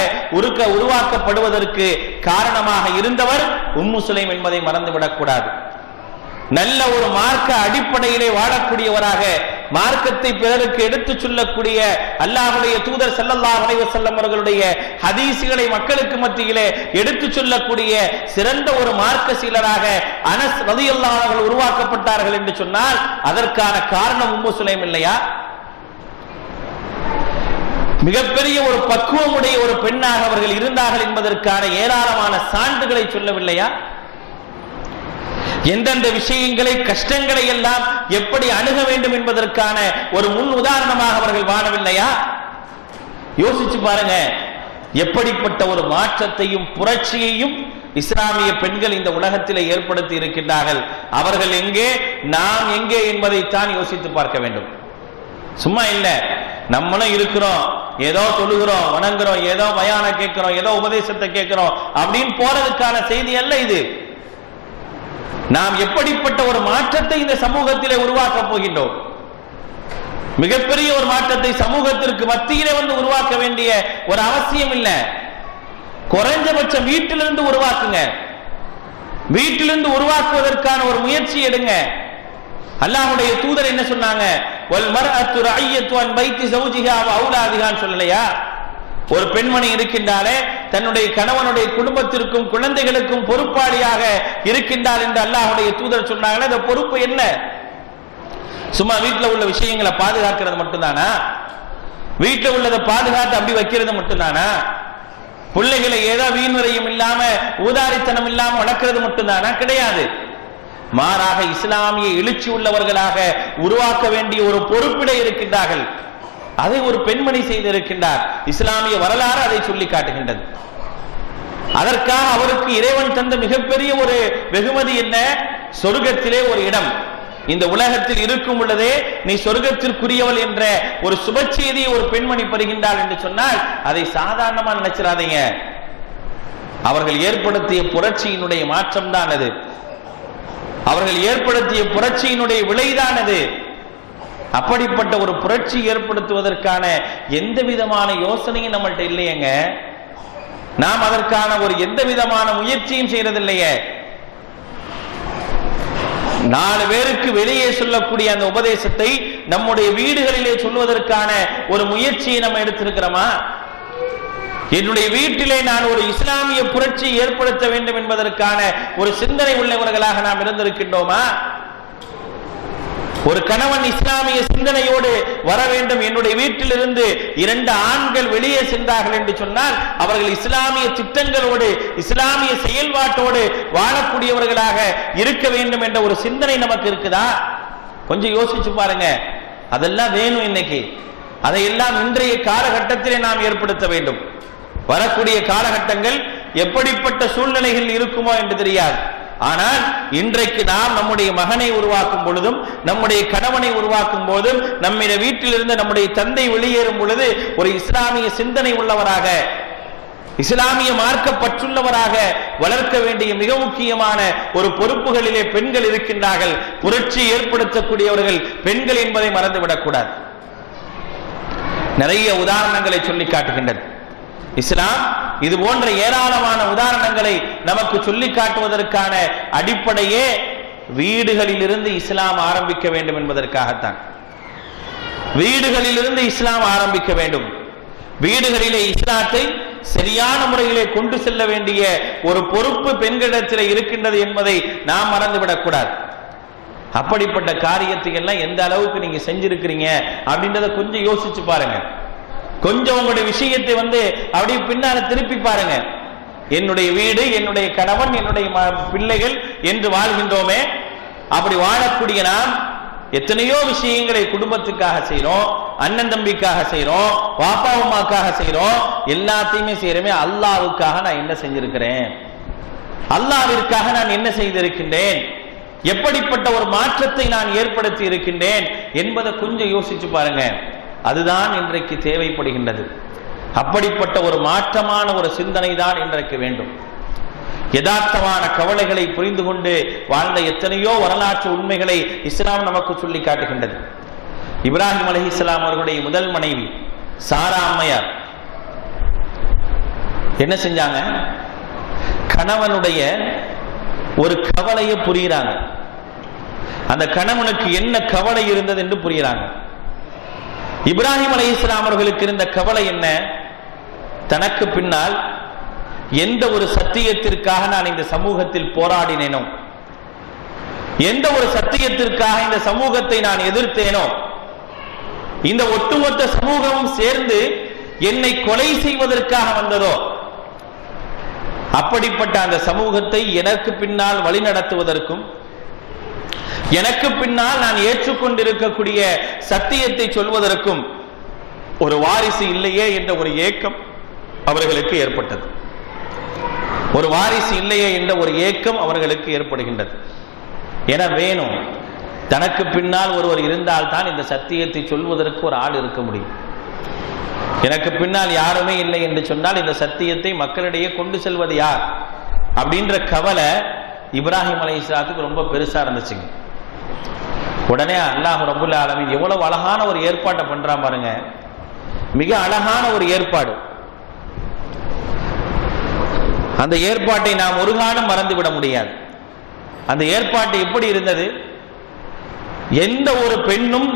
உருவாக்கப்படுவதற்கு காரணமாக இருந்தவர் உம்மு சுலைம் என்பதை மறந்துவிடக் கூடாது. நல்ல ஒரு மார்க்க அடிப்படையிலே வாழக்கூடியவராக, மார்க்கத்தை பிறருக்கு எடுத்துச் சொல்லக்கூடிய அல்லாஹ்வுடைய தூதர் ஸல்லல்லாஹு அலைஹி வஸல்லம் அவர்களுடைய ஹதீஸ்களை மக்களுக்கு மத்தியிலே எடுத்துச் சொல்லக்கூடிய சிறந்த ஒரு மார்க்க சீலராக அனஸ் ரலியல்லாஹு அன்ஹு உருவாக்கப்பட்டார்கள் என்று சொன்னால் அதற்கான காரணம் உம்மு சுலைம் இல்லையா? மிகப்பெரிய ஒரு பக்குவமுடைய ஒரு பெண்ணாக அவர்கள் இருந்தார்கள் என்பதற்கான ஏராளமான சான்றுகளை சொல்லவில்லையா? எந்தெந்த விஷயங்களை, கஷ்டங்களை எல்லாம் எப்படி அணுக வேண்டும் என்பதற்கான ஒரு முன் உதாரணமாக அவர்கள் வாழவில்லையா? யோசிச்சு பாருங்க, எப்படிப்பட்ட ஒரு மாற்றத்தையும் புரட்சியையும் இஸ்லாமிய பெண்கள் இந்த உலகத்திலே ஏற்படுத்தி இருக்கின்றார்கள். அவர்கள் எங்கே, நாம் எங்கே என்பதைத்தான் யோசித்து பார்க்க வேண்டும். சும்மா இல்ல, நம்மளும் இருக்கிறோம், ஏதோ தொழுகிறோம், வணங்குறோம், ஏதோ பயான கேட்கிறோம், ஏதோ உபதேசத்தை கேட்கிறோம் அப்படின்னு போறதுக்கான செய்தி அல்ல இது. நாம் எப்படிப்பட்ட ஒரு மாற்றத்தை இந்த சமூகத்திலே உருவாக்க போகின்றோம்? மிகப்பெரிய ஒரு மாற்றத்தை சமூகத்திற்கு மத்தியிலே வந்து உருவாக்க வேண்டிய ஒரு அவசியம் இல்லை. குறைஞ்சபட்சம் வீட்டிலிருந்து உருவாக்குங்க. வீட்டிலிருந்து உருவாக்குவதற்கான ஒரு முயற்சி எடுங்க. அல்லாஹ்வுடைய தூதர் என்ன சொன்னாங்க? வல் மர்அத்து ரஅய்யத்து அன் பைத்தி ஸௌஜிஹா வ அவுலாதிஹான்னு சொல்லலையா? ஒரு பெண்மணி இருக்கின்றாலே தன்னுடைய கணவனுடைய குடும்பத்திற்கும் குழந்தைகளுக்கும் பொறுப்பாளியாக இருக்கின்றார் என்று அல்லாஹ்வுடைய தூதர் சொன்னாங்களே. அந்த பொறுப்பு என்ன? சும்மா வீட்டில் உள்ள விஷயங்களை பாதுகாக்கிறது மட்டும்தானா? வீட்டில் உள்ளதை பாதுகாத்து அப்படி வைக்கிறது மட்டும்தானா? பிள்ளைகளை ஏதோ வீண்வரையும் இல்லாம ஊதாரித்தனம் இல்லாம வளர்க்கிறது மட்டும்தானா? கிடையாது. மாறாக இஸ்லாமிய எழுச்சி உள்ளவர்களாக உருவாக்க வேண்டிய ஒரு பொறுப்பிட இருக்கின்றார்கள். அதை ஒரு பெண்மணி செய்திருக்கின்றார். இஸ்லாமிய வரலாறு அதை சொல்லி காட்டுகின்றது. அதற்காக அவருக்கு இறைவன் தந்த மிகப்பெரிய ஒரு வெகுமதி என்ன? சொர்க்கத்திலே ஒரு இடம். இந்த உலகத்தில் இருக்கும் பொழுதே நீ சொர்க்கத்திற்குரியவள் என்ற ஒரு சுப செய்தியை ஒரு பெண்மணி பெறுகின்றாள் என்று சொன்னால் அதை சாதாரணமா நினைச்சிடாதீங்க. அவர்கள் ஏற்படுத்திய புரட்சியினுடைய மாற்றம் தான் அது. அவர்கள் ஏற்படுத்திய புரட்சியினுடைய விளைதான் அது. அப்படிப்பட்ட ஒரு புரட்சி ஏற்படுத்துவதற்கான எந்த விதமான யோசனையும் நம்மள்ட்ட இல்லையேங்க. நாம் அதற்கான ஒரு எந்த விதமான முயற்சியும் செய்யறதில்லையே. 4 பேருக்கு வெளியே சொல்லக்கூடிய அந்த உபதேசத்தை நம்முடைய வீடுகளிலே சொல்வதற்கான ஒரு முயற்சியை நம்ம எடுத்திருக்கிறோமா? என்னுடைய வீட்டிலே நான் ஒரு இஸ்லாமிய புரட்சி ஏற்படுத்த வேண்டும் என்பதற்கான ஒரு சிந்தனை உள்ளவர்களாக நாம் இருந்திருக்கின்றோமா? ஒரு கணவன் இஸ்லாமிய சிந்தனையோடு வர வேண்டும். என்னுடைய வீட்டிலிருந்து 2 ஆண்கள் வெளியே சென்றார்கள் என்று சொன்னால் அவர்கள் இஸ்லாமிய திட்டங்களோடு, இஸ்லாமிய செயல்பாட்டோடு வாழக்கூடியவர்களாக இருக்க வேண்டும் என்ற ஒரு சிந்தனை நமக்கு இருக்குதா? கொஞ்சம் யோசிச்சு பாருங்க. அதெல்லாம் வேணும். இன்னைக்கு அதையெல்லாம் இன்றைய காலகட்டத்திலே நாம் ஏற்படுத்த வேண்டும். வரக்கூடிய காலகட்டங்கள் எப்படிப்பட்ட சூழ்நிலைகள் இருக்குமோ என்று தெரியாது. ஆனால் இன்றைக்கு நாம் நம்முடைய மகனை உருவாக்கும் பொழுதும், நம்முடைய கணவனை உருவாக்கும் போதும், நம்முடைய வீட்டிலிருந்து நம்முடைய தந்தை வெளியேறும் பொழுது ஒரு இஸ்லாமிய சிந்தனை உள்ளவராக, இஸ்லாமிய மார்க்க பற்றுள்ளவராக வளர்க்க வேண்டிய மிக முக்கியமான ஒரு பொறுப்புகளிலே பெண்கள் இருக்கின்றார்கள். புரட்சி ஏற்படுத்தக்கூடியவர்கள் பெண்கள் என்பதை மறந்துவிடக்கூடாது. நிறைய உதாரணங்களை சொல்லி காட்டுகின்றது இஸ்லாம். இது போன்ற ஏராளமான உதாரணங்களை நமக்கு சொல்லி காட்டுவதற்கான அடிப்படையே வீடுகளிலிருந்து இஸ்லாம் ஆரம்பிக்க வேண்டும் என்பதற்காகத்தான். வீடுகளிலிருந்து இஸ்லாம் ஆரம்பிக்க வேண்டும். வீடுகளிலே இஸ்லாத்தை சரியான முறையிலே கொண்டு செல்ல வேண்டிய ஒரு பொறுப்பு பெண்களிடத்தில் இருக்கின்றது என்பதை நாம் மறந்துவிடக் கூடாது. அப்படிப்பட்ட காரியத்தை எல்லாம் எந்த அளவுக்கு நீங்க செஞ்சிருக்கிறீங்க அப்படின்றத கொஞ்சம் யோசிச்சு பாருங்க. கொஞ்சம் உங்களுடைய விஷயத்தை அப்படியே பின்னால திருப்பி பாருங்க. என்னுடைய வீடு, என்னுடைய கணவன், என்னுடைய பிள்ளைகள் என்று வாழ்கின்றோமே, அப்படி வாழக்கூடிய நாம் எத்தனையோ விஷயங்களை குடும்பத்துக்காக செய்யறோம், அண்ணன் தம்பிக்காக செய்யறோம், பாப்பா அம்மாக்காக செய்யறோம், எல்லாத்தையுமே செய்யறோமே. அல்லாஹ்வுக்காக நான் என்ன செஞ்சிருக்கிறேன், அல்லாஹ்விற்காக நான் என்ன செய்திருக்கின்றேன், எப்படிப்பட்ட ஒரு மாற்றத்தை நான் ஏற்படுத்தி இருக்கின்றேன் என்பதை கொஞ்சம் யோசிச்சு பாருங்க. அதுதான் இன்றைக்கு தேவைப்படுகின்றது. அப்படிப்பட்ட ஒரு மாற்றமான ஒரு சிந்தனை தான் இன்றைக்கு வேண்டும். யதார்த்தமான கவலைகளை புரிந்து கொண்டு வாழ்ந்த எத்தனையோ வரலாற்று உண்மைகளை இஸ்லாம் நமக்கு சொல்லி காட்டுகின்றது. இப்ராஹிம் அலைஹிஸ்ஸலாம் அவர்களுடைய முதல் மனைவி சாரா அம்மையார் என்ன செஞ்சாங்க? கணவனுடைய ஒரு கவலையை புரிகிறாங்க. அந்த கணவனுக்கு என்ன கவலை இருந்தது என்று புரிகிறாங்க. இப்ராஹிம் அலைஹிஸ்ஸலாம் அவர்களுக்கு இருந்த கவலை என்ன? தனக்கு பின்னால் எந்த ஒரு சத்தியத்திற்காக நான் இந்த சமூகத்தில் போராடினேனோ, எந்த ஒரு சத்தியத்திற்காக இந்த சமூகத்தை நான் எதிர்த்தேனோ, இந்த ஒட்டுமொத்த சமூகமும் சேர்ந்து என்னை கொலை செய்வதற்காக வந்ததோ, அப்படிப்பட்ட அந்த சமூகத்தை எனக்கு பின்னால் வழிநடத்துவதற்கும், எனக்கு பின்னால் நான் ஏற்றுக்கொண்டிருக்கக்கூடிய சத்தியத்தை சொல்வதற்கும் ஒரு வாரிசு இல்லையே என்ற ஒரு ஏக்கம் அவர்களுக்கு ஏற்பட்டது. ஒரு வாரிசு இல்லையே என்ற ஒரு ஏக்கம் அவர்களுக்கு ஏற்படுகின்றது. என வேணும், தனக்கு பின்னால் ஒருவர் இருந்தால்தான் இந்த சத்தியத்தை சொல்வதற்கு ஒரு ஆள் இருக்க முடியும். எனக்கு பின்னால் யாருமே இல்லை என்று சொன்னால் இந்த சத்தியத்தை மக்களிடையே கொண்டு செல்வது யார் அப்படின்ற கவலை இப்ராஹிம் அலைஹிஸ்ஸலாத்துக்கு ரொம்ப பெருசா இருந்துச்சுங்க. உடனே அல்லாஹ் ரப்புல் ஆலமீன் எவ்வளவு அழகான ஒரு ஏற்பாட்டை பண்றான் பாருங்க. மிக அழகான ஒரு ஏற்பாடு. அந்த ஏற்பாட்டை நாம் ஒரு காலம் மறந்துவிட முடியாது. அந்த ஏற்பாட்டு எப்படி இருந்தது? எந்த ஒரு பெண்ணும்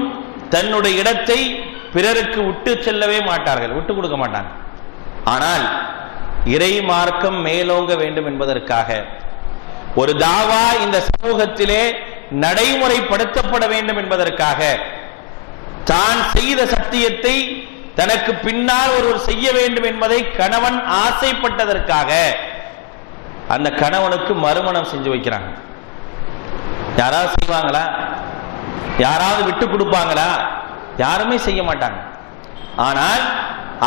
தன்னுடைய இடத்தை பிறருக்கு விட்டு செல்லவே மாட்டார்கள், விட்டு கொடுக்க மாட்டாங்க. ஆனால் இறை மார்க்கம் மேலோங்க வேண்டும் என்பதற்காக, ஒரு தாவா இந்த சமூகத்திலே நடைமுறைப்படுத்தப்பட வேண்டும் என்பதற்காக, தான் செய்த சத்தியத்தை தனக்கு பின்னால் ஒருவர் செய்ய வேண்டும் என்பதை கணவன் ஆசைப்பட்டதற்காக அந்த கணவனுக்கு மறுமணம் செஞ்சு வைக்கிறாங்க. யாராவது செய்வாங்களா? யாராவது விட்டு கொடுப்பாங்களா? யாருமே செய்ய மாட்டாங்க. ஆனால்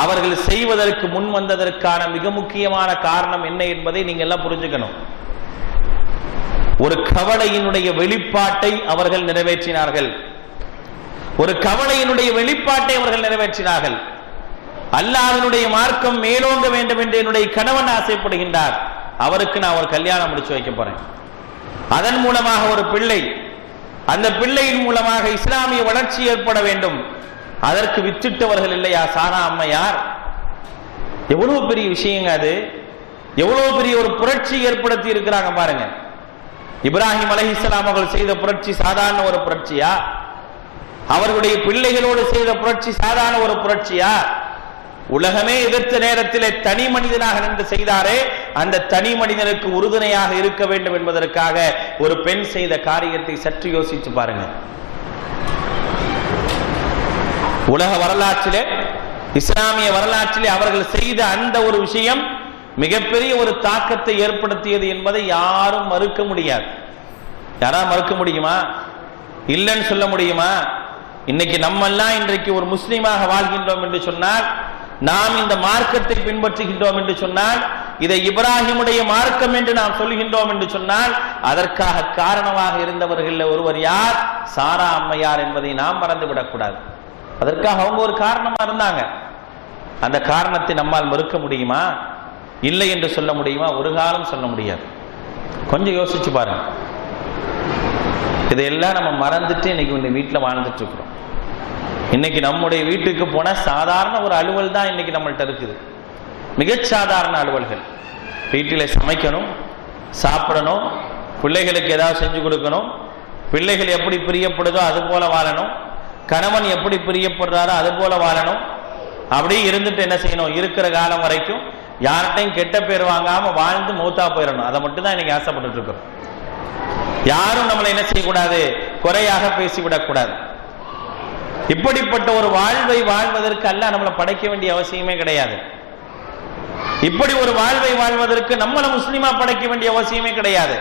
அவர்கள் செய்வதற்கு முன் வந்ததற்கான மிக முக்கியமான காரணம் என்ன என்பதை நீங்க எல்லாம் புரிஞ்சுக்கணும். ஒரு கவலையினுடைய வெளிப்பாட்டை அவர்கள் நிறைவேற்றினார்கள். ஒரு கவலையினுடைய வெளிப்பாட்டை அவர்கள் நிறைவேற்றினார்கள். அல்லாஹ்வினுடைய மார்க்கம் மேலோங்க வேண்டும் என்று என்னுடைய கணவன் ஆசைப்படுகின்றார், அவருக்கு நான் ஒரு கல்யாணம் முடிச்சு வைக்க போறேன். அதன் மூலமாக ஒரு பிள்ளை, அந்த பிள்ளையின் மூலமாக இஸ்லாமிய வளர்ச்சி ஏற்பட வேண்டும். அதற்கு வித்திட்டவர்கள் இல்லையா சாரா அம்மையார்? எவ்வளவு பெரிய விஷயங்க அது! எவ்வளவு பெரிய ஒரு புரட்சி ஏற்படுத்தி இருக்கிறாங்க பாருங்க. இப்ராஹிம் அலைஹிஸ்ஸலாம் அவர்கள் செய்த புரட்சி சாதாரண ஒரு புரட்சியா? அவர்களுடைய பிள்ளைகளோடு செய்த புரட்சி சாதாரண ஒரு புரட்சியா? உலகமே எதிர்த்த நேரத்திலே தனி மனிதனாக நின்று செய்தாரே, அந்த தனி மனிதனுக்கு உறுதுணையாக இருக்க வேண்டும் என்பதற்காக ஒரு பெண் செய்த காரியத்தை சற்று யோசித்து பாருங்க. உலக வரலாற்றிலே, இஸ்லாமிய வரலாற்றிலே அவர்கள் செய்த அந்த ஒரு விஷயம் மிகப்பெரிய ஒரு தாக்கத்தை ஏற்படுத்தியது என்பதை யாரும் மறுக்க முடியாது. யாரா மறுக்க முடியுமா? இல்லைன்னு சொல்ல முடியுமா? இன்னைக்கு நம்மெல்லாம் இன்றைக்கு ஒரு முஸ்லீமாக வாழ்கின்றோம் என்று சொன்னால், நாம் இந்த மார்க்கத்தை பின்பற்றுகின்றோம் என்று சொன்னால், இதை இப்ராஹிமுடைய மார்க்கம் என்று நாம் சொல்லுகின்றோம் என்று சொன்னால், அதற்காக காரணமாக இருந்தவர்கள் ஒருவர் யார்? சாரா அம்மையார் என்பதை நாம் மறந்துவிடக்கூடாது. அதற்காக அவங்க ஒரு காரணமா இருந்தாங்க. அந்த காரணத்தை நம்மால் மறுக்க முடியுமா? இல்லை என்று சொல்ல முடியுமா? ஒரு காலம் சொல்ல முடியாது. கொஞ்சம் யோசிச்சு பாருங்க. இதையெல்லாம் நம்ம மறந்துட்டு இன்னைக்கு இந்த வீட்டில் வாழ்ந்துட்டு இருக்கிறோம். இன்னைக்கு நம்முடைய வீட்டுக்கு போன சாதாரண ஒரு அலுவல் தான் இன்னைக்கு நம்மள்கிட்ட இருக்குது. மிகச் சாதாரண அலுவல்கள். வீட்டில் சமைக்கணும், சாப்பிடணும், பிள்ளைகளுக்கு ஏதாவது செஞ்சு கொடுக்கணும், பிள்ளைகள் எப்படி பிரியப்படுதோ அது போல வாழணும், கணவன் எப்படி பிரியப்படுறாரோ அது போல வாழணும். அப்படியே இருந்துட்டு என்ன செய்யணும்? இருக்கிற காலம் வரைக்கும் யார்கிட்டையும் கெட்ட பேர் வாங்காம வாழ்ந்து மௌத்தா போயிடணும். அதை மட்டும் தான் இன்னைக்கு ஆசைப்பட்டு இருக்கிறோம். யாரும் நம்மளை என்ன செய்யக்கூடாது? குறையாக பேசிவிடக்கூடாது. இப்படிப்பட்ட ஒரு வாழ்வை வாழ்வதற்கு அல்லாஹ் நம்மளை படைக்க வேண்டிய அவசியமே கிடையாது. இப்படி ஒரு வாழ்வை வாழ்வதற்கு நம்மளை முஸ்லிமா படைக்க வேண்டிய அவசியமே கிடையாது.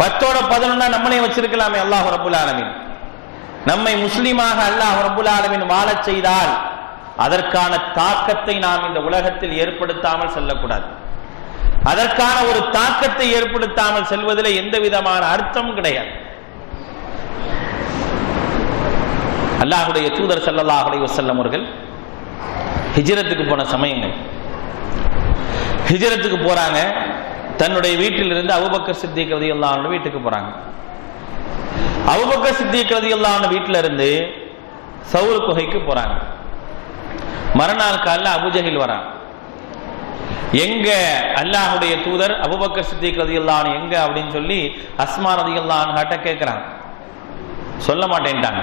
10ஓட 11 நம்மளே வச்சிருக்கலாமே. அல்லாஹ் ரப்புல் ஆலமீன் நம்மை முஸ்லிமாக அல்லாஹ் ரப்புல் ஆலமீன் வாழச் செய்தால் அதற்கான தாக்கத்தை நாம் இந்த உலகத்தில் ஏற்படுத்தாமல் செல்லக்கூடாது. அதற்கான ஒரு தாக்கத்தை ஏற்படுத்தாமல் செல்வதில் எந்த விதமான அர்த்தம் கிடையாது. அல்லாஹ்வுடைய தூதர் ஸல்லல்லாஹு அலைஹி வஸல்லம் அவர்கள் ஹிஜ்ரத்துக்கு போன சமயங்கள், ஹிஜ்ரத்துக்கு போறாங்க. தன்னுடைய வீட்டிலிருந்து அபூபக்கர் சித்திக் ரலியல்லாஹு அன்ஹு வீட்டுக்கு போறாங்க. அபூபக்கர் சித்திக் ரலியல்லாஹு அன்ஹு வீட்டில இருந்து சவுர் குகைக்கு போறாங்க. மறுநாள் காலையில் அபூஜஹில் வரான். எங்க அல்லாஹ்வுடைய தூதர் அபூபக்கர் சித்திக் ரலியல்லாஹு அன்ஹு எங்க அப்படின்னு சொல்லி அஸ்மா ரலியல்லாஹு அன்ஹாட்ட கேட்கிறாங்க. சொல்ல மாட்டேன்ட்டாங்க.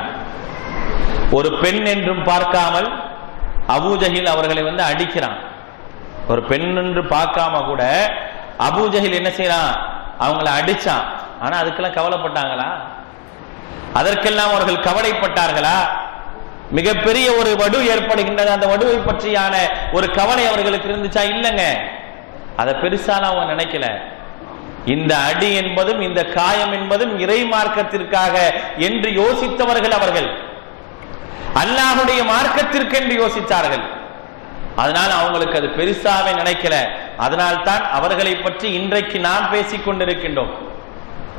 ஒரு பெண் என்றும் பார்க்காமல் அபூஜஹில் அவர்களை அடிக்கிறான். ஒரு பெண் என்று பார்க்காம கூட அபூஜஹில் என்ன செய்யறான்? அவங்களை அடிச்சான். ஆனா அதுக்கெல்லாம் கவலைப்பட்டாங்களா? அதற்கெல்லாம் அவர்கள் கவலைப்பட்டார்களா? மிகப்பெரிய ஒரு வடு ஏற்படுகின்றது. அந்த வடுவை பற்றியான ஒரு கவலை அவர்களுக்கு இருந்துச்சா? இல்லைங்க. அதை பெருசால அவங்க நினைக்கல. இந்த அடி என்பதும் இந்த காயம் என்பதும் இறை மார்க்கத்திற்காக என்று யோசித்தவர்கள் அவர்கள். அல்லாஹ்வுடைய மார்க்கத்திற்கு என்று யோசித்தார்கள். அதனால் அவங்களுக்கு அது பெருசாவே நினைக்கல. அதனால்தான் அவர்களை பற்றி இன்றைக்கு நாம் பேசிக் கொண்டிருக்கின்றோம்.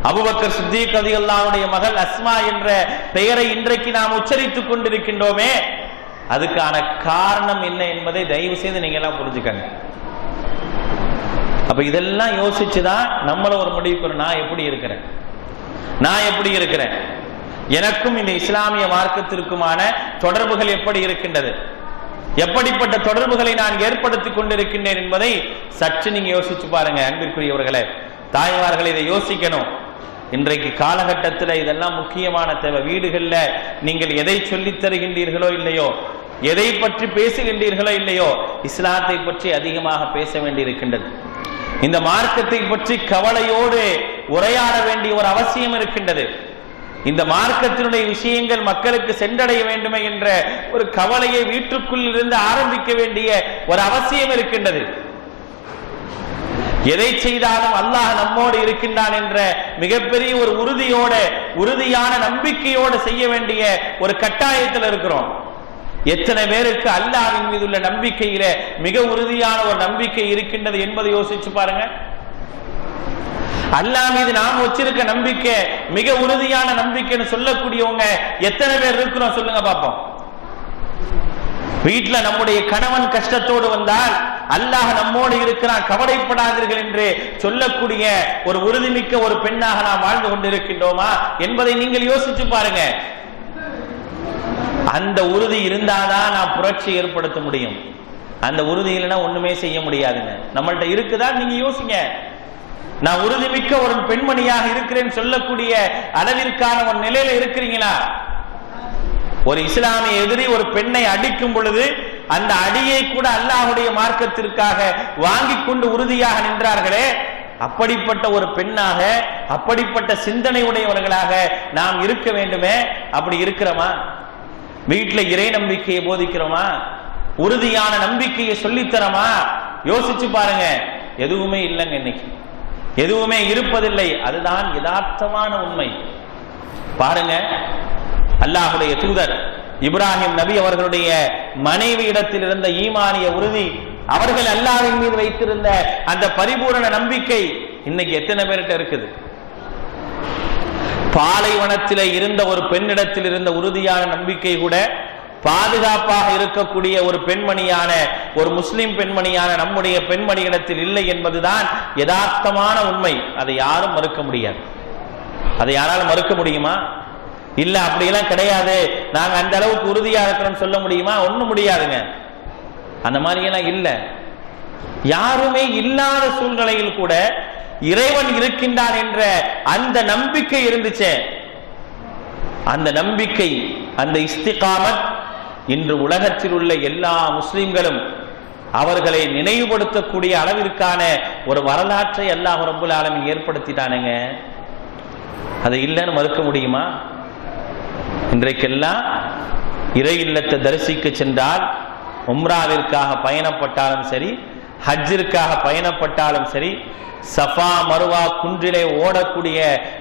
அபூபக்கர் சித்திக் ரலியல்லாஹு அன்ஹுடைய மகள் அஸ்மா என்ற பெயரை இன்றைக்கு நாம் உச்சரித்துக் கொண்டிருக்கின்றோமே, அதுக்கான காரணம் என்ன என்பதை தயவு செய்து நீங்க எல்லாம் புரிஞ்சுக்கங்க. அப்ப இதெல்லாம் யோசிச்சுதான் நம்மள ஒரு முடிவுக்கு நான் எப்படி இருக்கிறேன், எனக்கும் இந்த இஸ்லாமிய மார்க்கத்திற்குமான தொடர்புகள் எப்படி இருக்கின்றது, எப்படிப்பட்ட தொடர்புகளை நான் ஏற்படுத்திக் கொண்டிருக்கின்றேன் என்பதை சற்று நீங்க யோசிச்சு பாருங்க. அன்பிற்குரியவர்களே, தாய்மார்கள் இதை யோசிக்கணும். இன்றைக்கு காலகட்டத்தில் இதெல்லாம் முக்கியமான தேவை. வீடுகளில் நீங்கள் எதை சொல்லித் தருகின்றீர்களோ இல்லையோ, எதை பற்றி பேசுகின்றீர்களோ இல்லையோ, இஸ்லாத்தை பற்றி அதிகமாக பேச வேண்டியிருக்கின்றது. இந்த மார்க்கத்தை பற்றி கவலையோடு உரையாட வேண்டிய ஒரு அவசியம் இருக்கின்றது. இந்த மார்க்கத்தினுடைய விஷயங்கள் மக்களுக்கு சென்றடைய வேண்டுமே என்ற ஒரு கவலையை வீட்டுக்குள் இருந்து ஆரம்பிக்க வேண்டிய ஒரு அவசியம் இருக்கின்றது. எதை செய்தாலும் அல்லாஹ் நம்மோடு இருக்கின்றான் என்ற மிகப்பெரிய ஒரு உறுதியான நம்பிக்கையோடு செய்ய வேண்டிய ஒரு கட்டாயத்தில் இருக்கிறோம். எத்தனை பேருக்கு அல்லாஹ்வின் மீது உள்ள நம்பிக்கையில மிக உறுதியான ஒரு நம்பிக்கை இருக்கின்றது என்பதை யோசிச்சு பாருங்க. அல்லாஹ் மீது நாம் வச்சிருக்க நம்பிக்கை மிக உறுதியான நம்பிக்கைன்னு சொல்லக்கூடியவங்க எத்தனை பேர் இருக்கிறோம் சொல்லுங்க பாப்போம். வீட்டுல நம்முடைய கணவன் கஷ்டத்தோடு வந்தால் அல்லாஹ் நம்மோடு இருக்கிறான், கவலைப்படாதீர்கள் என்று சொல்லக்கூடிய ஒரு உறுதிமிக்க ஒரு பெண்ணாக நாம் வாழ்ந்து கொண்டிருக்கின்றோமா என்பதை நீங்கள் யோசிச்சு பாருங்க. அந்த உறுதி இருந்தாதான் நாம் புரட்சி ஏற்படுத்த முடியும். அந்த உறுதி இல்லைன்னா ஒண்ணுமே செய்ய முடியாதுங்க. நம்மள்ட்ட இருக்குதா? நீங்க யோசிங்க. நான் உறுதிமிக்க ஒரு பெண்மணியாக இருக்கிறேன் சொல்லக்கூடிய அளவிற்கான ஒரு நிலையில இருக்கிறீங்களா? ஒரு இஸ்லாமிய எதிரி ஒரு பெண்ணை அடிக்கும் பொழுது அந்த அடியை கூட அல்லாஹ்வுடைய மார்க்கத்திற்காக வாங்கி கொண்டு உறுதியாக நின்றார்களே, அப்படிப்பட்ட ஒரு பெண்ணாக, அப்படிப்பட்ட சிந்தனை உடையவர்களாக நாம் இருக்க வேண்டுமே. அப்படி இருக்கிறோமா? வீட்டுல இறை நம்பிக்கையை போதிக்கிறோமா? உறுதியான நம்பிக்கையை சொல்லித்தரமா? யோசிச்சு பாருங்க. எதுவுமே இல்லைங்க. இன்னைக்கு எதுவுமே இருப்பதில்லை. அதுதான் யதார்த்தமான உண்மை. பாருங்க, அல்லாஹ்வுடைய தூதர் இப்ராஹிம் நபி அவர்களுடைய மனைவி இடத்தில் இருந்த ஈமானிய உறுதி, அவர்கள் அல்லாஹ்வின் மீது வைத்திருந்த அந்த பரிபூரண நம்பிக்கை இன்னைக்கு எத்தனை பேர்கிட்ட இருக்குது? பாலைவனத்திலே இருந்த ஒரு பெண்ணிடத்தில் இருந்த உறுதியான நம்பிக்கை கூட பாதுகாப்பாக இருக்கக்கூடிய ஒரு பெண்மணியான, ஒரு முஸ்லிம் பெண்மணியான நம்முடைய பெண்மணியிடத்தில் இல்லை என்பதுதான் யதார்த்தமான உண்மை. அதை யாரும் மறுக்க முடியாது. அதை யாராலும் மறுக்க முடியுமா? இல்ல, அப்படியெல்லாம் கிடையாது, நாங்க அந்த அளவுக்கு உறுதியா இருக்கிறோம் சொல்ல முடியுமா? ஒண்ணும் முடியாதுங்க. அந்த மாதிரி எல்லாம் இல்ல. யாருமே இல்லாத சூழ்நிலையில் கூட இறைவன் இருக்கின்றான் என்ற அந்த நம்பிக்கை இருந்துச்சே, அந்த நம்பிக்கை, அந்த இஸ்திகாமத் இன்று உலகத்தில் உள்ள எல்லா முஸ்லிம்களும் அவர்களை நினைவுபடுத்தக்கூடிய அளவிற்கான ஒரு வரலாற்றை அல்லாஹ் ரப்புல் ஆலமீன் ஏற்படுத்திட்டானுங்க. அது இல்லைன்னு மறுக்க முடியுமா? இன்றைக்கெல்லாம் இறை இல்லத்தை தரிசிக்க சென்றால், உம்ராவிற்காக பயணப்பட்டாலும் சரி, ஹஜ்ஜிற்காக பயணப்பட்டாலும் சரி, சஃபா மருவா குன்றிலே ஓடக்கூடிய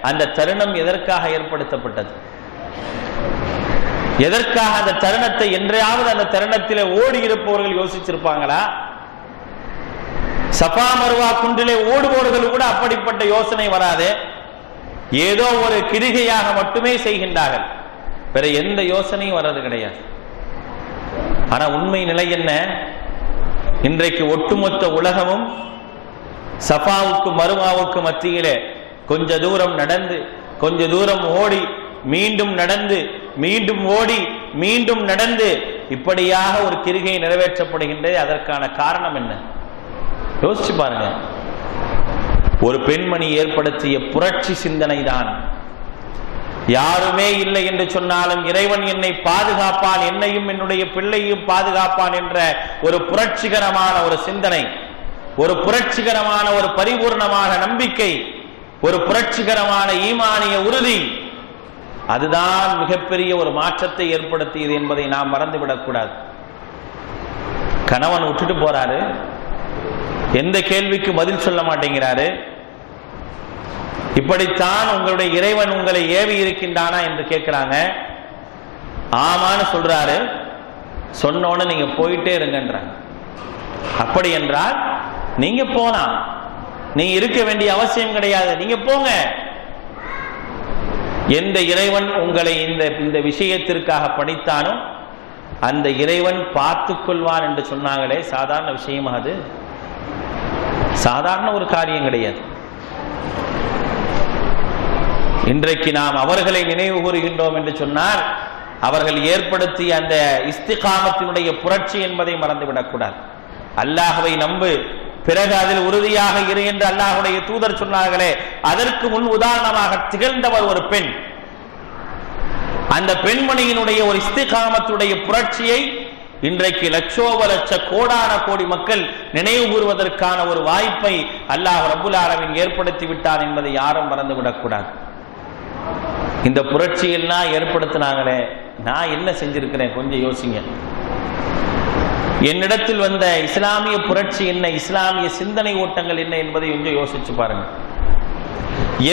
அந்த தருணம் எதற்காக ஏற்படுத்தப்பட்டது? எதற்காக அந்த தருணத்தை என்றாவது அந்த தருணத்திலே ஓடி இருப்பவர்கள் யோசிச்சிருப்பாங்களா? சஃபா மருவா குன்றிலே ஓடுபவர்கள் கூட அப்படிப்பட்ட யோசனை வராது. ஏதோ ஒரு கிரிகையாக மட்டுமே செய்கின்றார்கள், வேற எந்த யோசனையும் வர்றது கிடையாது. ஆனா உண்மை நிலை என்ன? இன்றைக்கு ஒட்டுமொத்த உலகமும் சஃபாவுக்கு மருவாவுக்கு மத்தியிலே கொஞ்ச தூரம் நடந்து, கொஞ்ச தூரம் ஓடி, மீண்டும் நடந்து, மீண்டும் ஓடி, மீண்டும் நடந்து, இப்படியாக ஒரு கிரிகை நிறைவேற்றப்படுகின்றது. அதற்கான காரணம் என்ன? யோசிச்சு பாருங்க. ஒரு பெண்மணி ஏற்படுத்திய புரட்சி சிந்தனை தான். யாருமே இல்லை என்று சொன்னாலும் இறைவன் என்னை பாதுகாப்பான், என்னையும் என்னுடைய பிள்ளையும் பாதுகாப்பான் என்ற ஒரு புரட்சிகரமான ஒரு சிந்தனை, ஒரு புரட்சிகரமான ஒரு பரிபூர்ணமான நம்பிக்கை, ஒரு புரட்சிகரமான ஈமானிய உறுதி, அதுதான் மிகப்பெரிய ஒரு மாற்றத்தை ஏற்படுத்தியது என்பதை நாம் மறந்துவிடக் கூடாது. கணவன் விட்டுட்டு போறாரு, எந்த கேள்விக்கு பதில் சொல்ல மாட்டேங்கிறாரு. இப்படித்தான் உங்களுடைய இறைவன் உங்களை ஏவி இருக்கின்றானா என்று கேட்கிறாங்க. ஆமான்னு சொல்றாரு. சொன்னோன்னு நீங்க போயிட்டே இருங்கன்றாங்க. அப்படி என்றால் நீங்க போலாம், நீ இருக்க வேண்டிய அவசியம் கிடையாது, நீங்க போங்க. எந்த இறைவன் உங்களை இந்த விஷயத்திற்காக படைத்தானோ அந்த இறைவன் பார்த்துக் கொள்வான் என்று சொன்னாங்களே, சாதாரண விஷயமா? அது சாதாரண ஒரு காரியம் கிடையாது. இன்றைக்கு நாம் அவர்களை நினைவு கூறுகின்றோம் என்று சொன்னால் அவர்கள் ஏற்படுத்திய அந்த இஸ்திகாமத்தினுடைய புரட்சி என்பதை மறந்துவிடக்கூடாது. அல்லாஹ்வை நம்பு, பிறகு அதில் உறுதியாக இரு என்று அல்லாஹ்வுடைய தூதர் சொன்னார்களே, அதற்கு முன் உதாரணமாக திகழ்ந்தவர் ஒரு பெண். அந்த பெண்மணியினுடைய ஒரு இஸ்திகாமத்துடைய புரட்சியை இன்றைக்கு லட்சோப லட்ச கோடான கோடி மக்கள் நினைவு கூறுவதற்கான ஒரு வாய்ப்பை அல்லாஹ் ரப்புல் ஆலமீன் ஏற்படுத்தி விட்டார் என்பதை யாரும் மறந்துவிடக்கூடாது. இந்த புரட்சியெல்லாம் ஏற்படுத்தினாங்களே, நான் என்ன செஞ்சிருக்கிறேன் கொஞ்சம் யோசிங்க. என்னிடத்தில் வந்த இஸ்லாமிய புரட்சி என்ன, இஸ்லாமிய சிந்தனை ஓட்டங்கள் என்ன என்பதை கொஞ்சம் யோசிச்சு பாருங்க.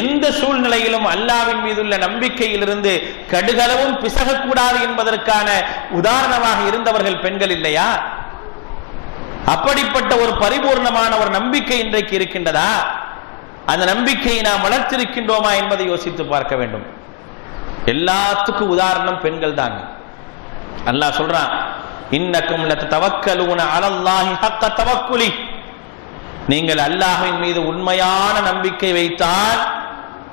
எந்த சூழ்நிலையிலும் அல்லாஹ்வின் மீதுள்ள நம்பிக்கையிலிருந்து கடுகளவும் பிசகக்கூடாது என்பதற்கான உதாரணமாக இருந்தவர்கள் பெண்கள் இல்லையா? அப்படிப்பட்ட ஒரு பரிபூர்ணமான ஒரு நம்பிக்கை இன்றைக்கு இருக்கின்றதா? அந்த நம்பிக்கையை நாம் வளர்த்திருக்கின்றோமா என்பதை யோசித்து பார்க்க வேண்டும். எல்லாத்துக்கும் உதாரணம் பெண்கள் தான். அல்லாஹ் சொல்றான், இன்னக்கும் லதவக்கலூன அலல்லாஹி ஹக்க தவக்குலி, நீங்கள் அல்லாஹ்வின் மீது உண்மையான நம்பிக்கை வைத்தால்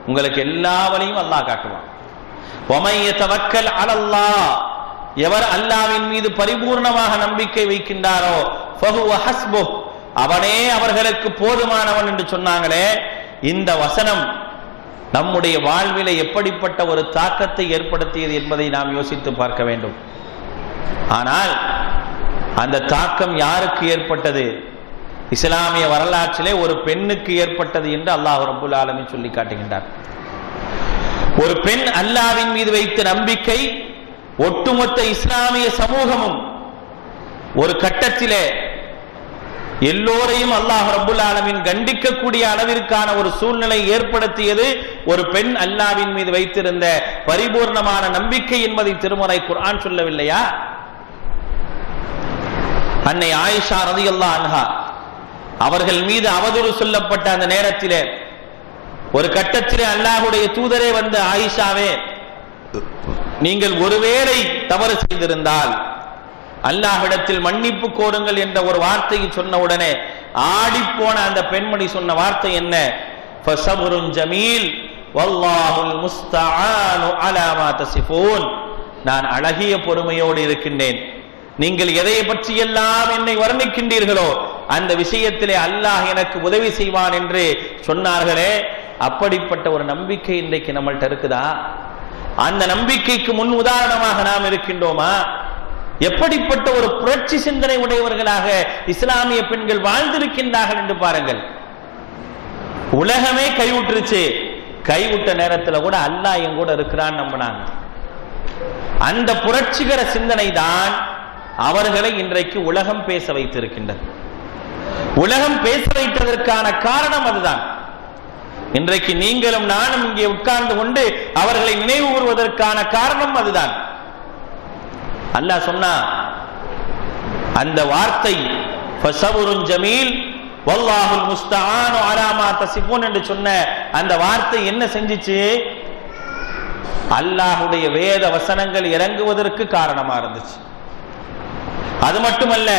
உங்களுக்கு எல்லா வழியும் அல்லாஹ் காட்டுவான். வமை யதவக்கல் அலல்லாஹ், எவர் அல்லாஹ்வின் மீது பரிபூர்ணமாக நம்பிக்கை வைக்கின்றாரோ ஃபஹுவ ஹஸ்புஹ், அவனே அவர்களுக்கு போதுமானவன் என்று சொன்னாங்களே. இந்த வசனம் நம்முடைய வாழ்விலே எப்படிப்பட்ட ஒரு தாக்கத்தை ஏற்படுத்தியது என்பதை நாம் யோசித்து பார்க்க வேண்டும். ஆனால் அந்த தாக்கம் யாருக்கு ஏற்பட்டது? இஸ்லாமிய வரலாற்றிலே ஒரு பெண்ணுக்கு ஏற்பட்டது என்று அல்லாஹ் ரப்புல் ஆலமீன் சொல்லி காட்டுகின்றார். ஒரு பெண் அல்லாஹ்வின் மீது வைத்த நம்பிக்கை ஒட்டுமொத்த இஸ்லாமிய சமூகமும் ஒரு கட்டத்திலே எல்லோரையும் அல்லாஹ் ரப்புல் ஆலமீன் கண்டிக்கக்கூடிய அளவிற்கான ஒரு சூழ்நிலை ஏற்படுத்தியது ஒரு பெண் அல்லாஹ்வின் மீது வைத்திருந்த பரிபூர்ணமான நம்பிக்கை என்பதை திருமறை குர்ஆன் சொல்லவில்லையா? அன்னை ஆயிஷா ரலியல்லாஹு அன்ஹா அவர்கள் மீது அவதூறு சொல்லப்பட்ட அந்த நேரத்திலே ஒரு கட்டத்திலே அல்லாஹ்வுடைய தூதரே வந்து, ஆயிஷாவே, நீங்கள் ஒருவேளை தவறு செய்திருந்தால் அல்லாஹ்விடத்தில் மன்னிப்பு கோருங்கள் என்ற ஒரு வார்த்தையை சொன்ன உடனே ஆடிப்போன அந்த பெண்மணி சொன்ன வார்த்தை என்ன? ஃபஸப்ருன் ஜமீல் வல்லாஹுல் முஸ்தஆனு அலா மா தஸிஃபூன். நான் அழகிய பொறுமையோடு இருக்கின்றேன், நீங்கள் எதை பற்றி எல்லாம் என்னை வர்ணிக்கின்றீர்களோ அந்த விஷயத்திலே அல்லாஹ் எனக்கு உதவி செய்வான் என்று சொன்னார்களே. அப்படிப்பட்ட ஒரு நம்பிக்கை இன்றைக்கு நம்மள்ட்ட இருக்குதா? அந்த நம்பிக்கைக்கு முன் உதாரணமாக நாம் இருக்கின்றோமா? எப்படிப்பட்ட ஒரு புரட்சி சிந்தனை உடையவர்களாக இஸ்லாமிய பெண்கள் வாழ்ந்திருக்கின்றார்கள் என்று பாருங்கள். உலகமே கைவிட்டுருச்சு, கைவிட்ட நேரத்தில் கூட அல்லாஹ் என் கூட இருக்கிறான் நம்பினாங்க. அந்த புரட்சிகர சிந்தனை தான் அவர்களை இன்றைக்கு உலகம் பேச வைத்திருக்கின்றது. உலகம் பேச வைத்ததற்கான காரணம் அதுதான். இன்றைக்கு நீங்களும் நானும் இங்கே உட்கார்ந்து கொண்டு அவர்களை நினைவு கூறுவதற்கான காரணம் அதுதான். அல்லாஹ் சொன்னா அந்த வார்த்தை ஃபஸப்ருன் ஜமீல் வல்லாஹுல் முஸ்தஆனு அலா மா தஸிஃபூன் என்று சொன்ன அந்த வார்த்தை என்ன செஞ்சிச்சு? அல்லாஹ்வுடைய வேத வசனங்கள் இறங்குவதற்கு காரணமா இருந்துச்சு. அது மட்டுமல்ல,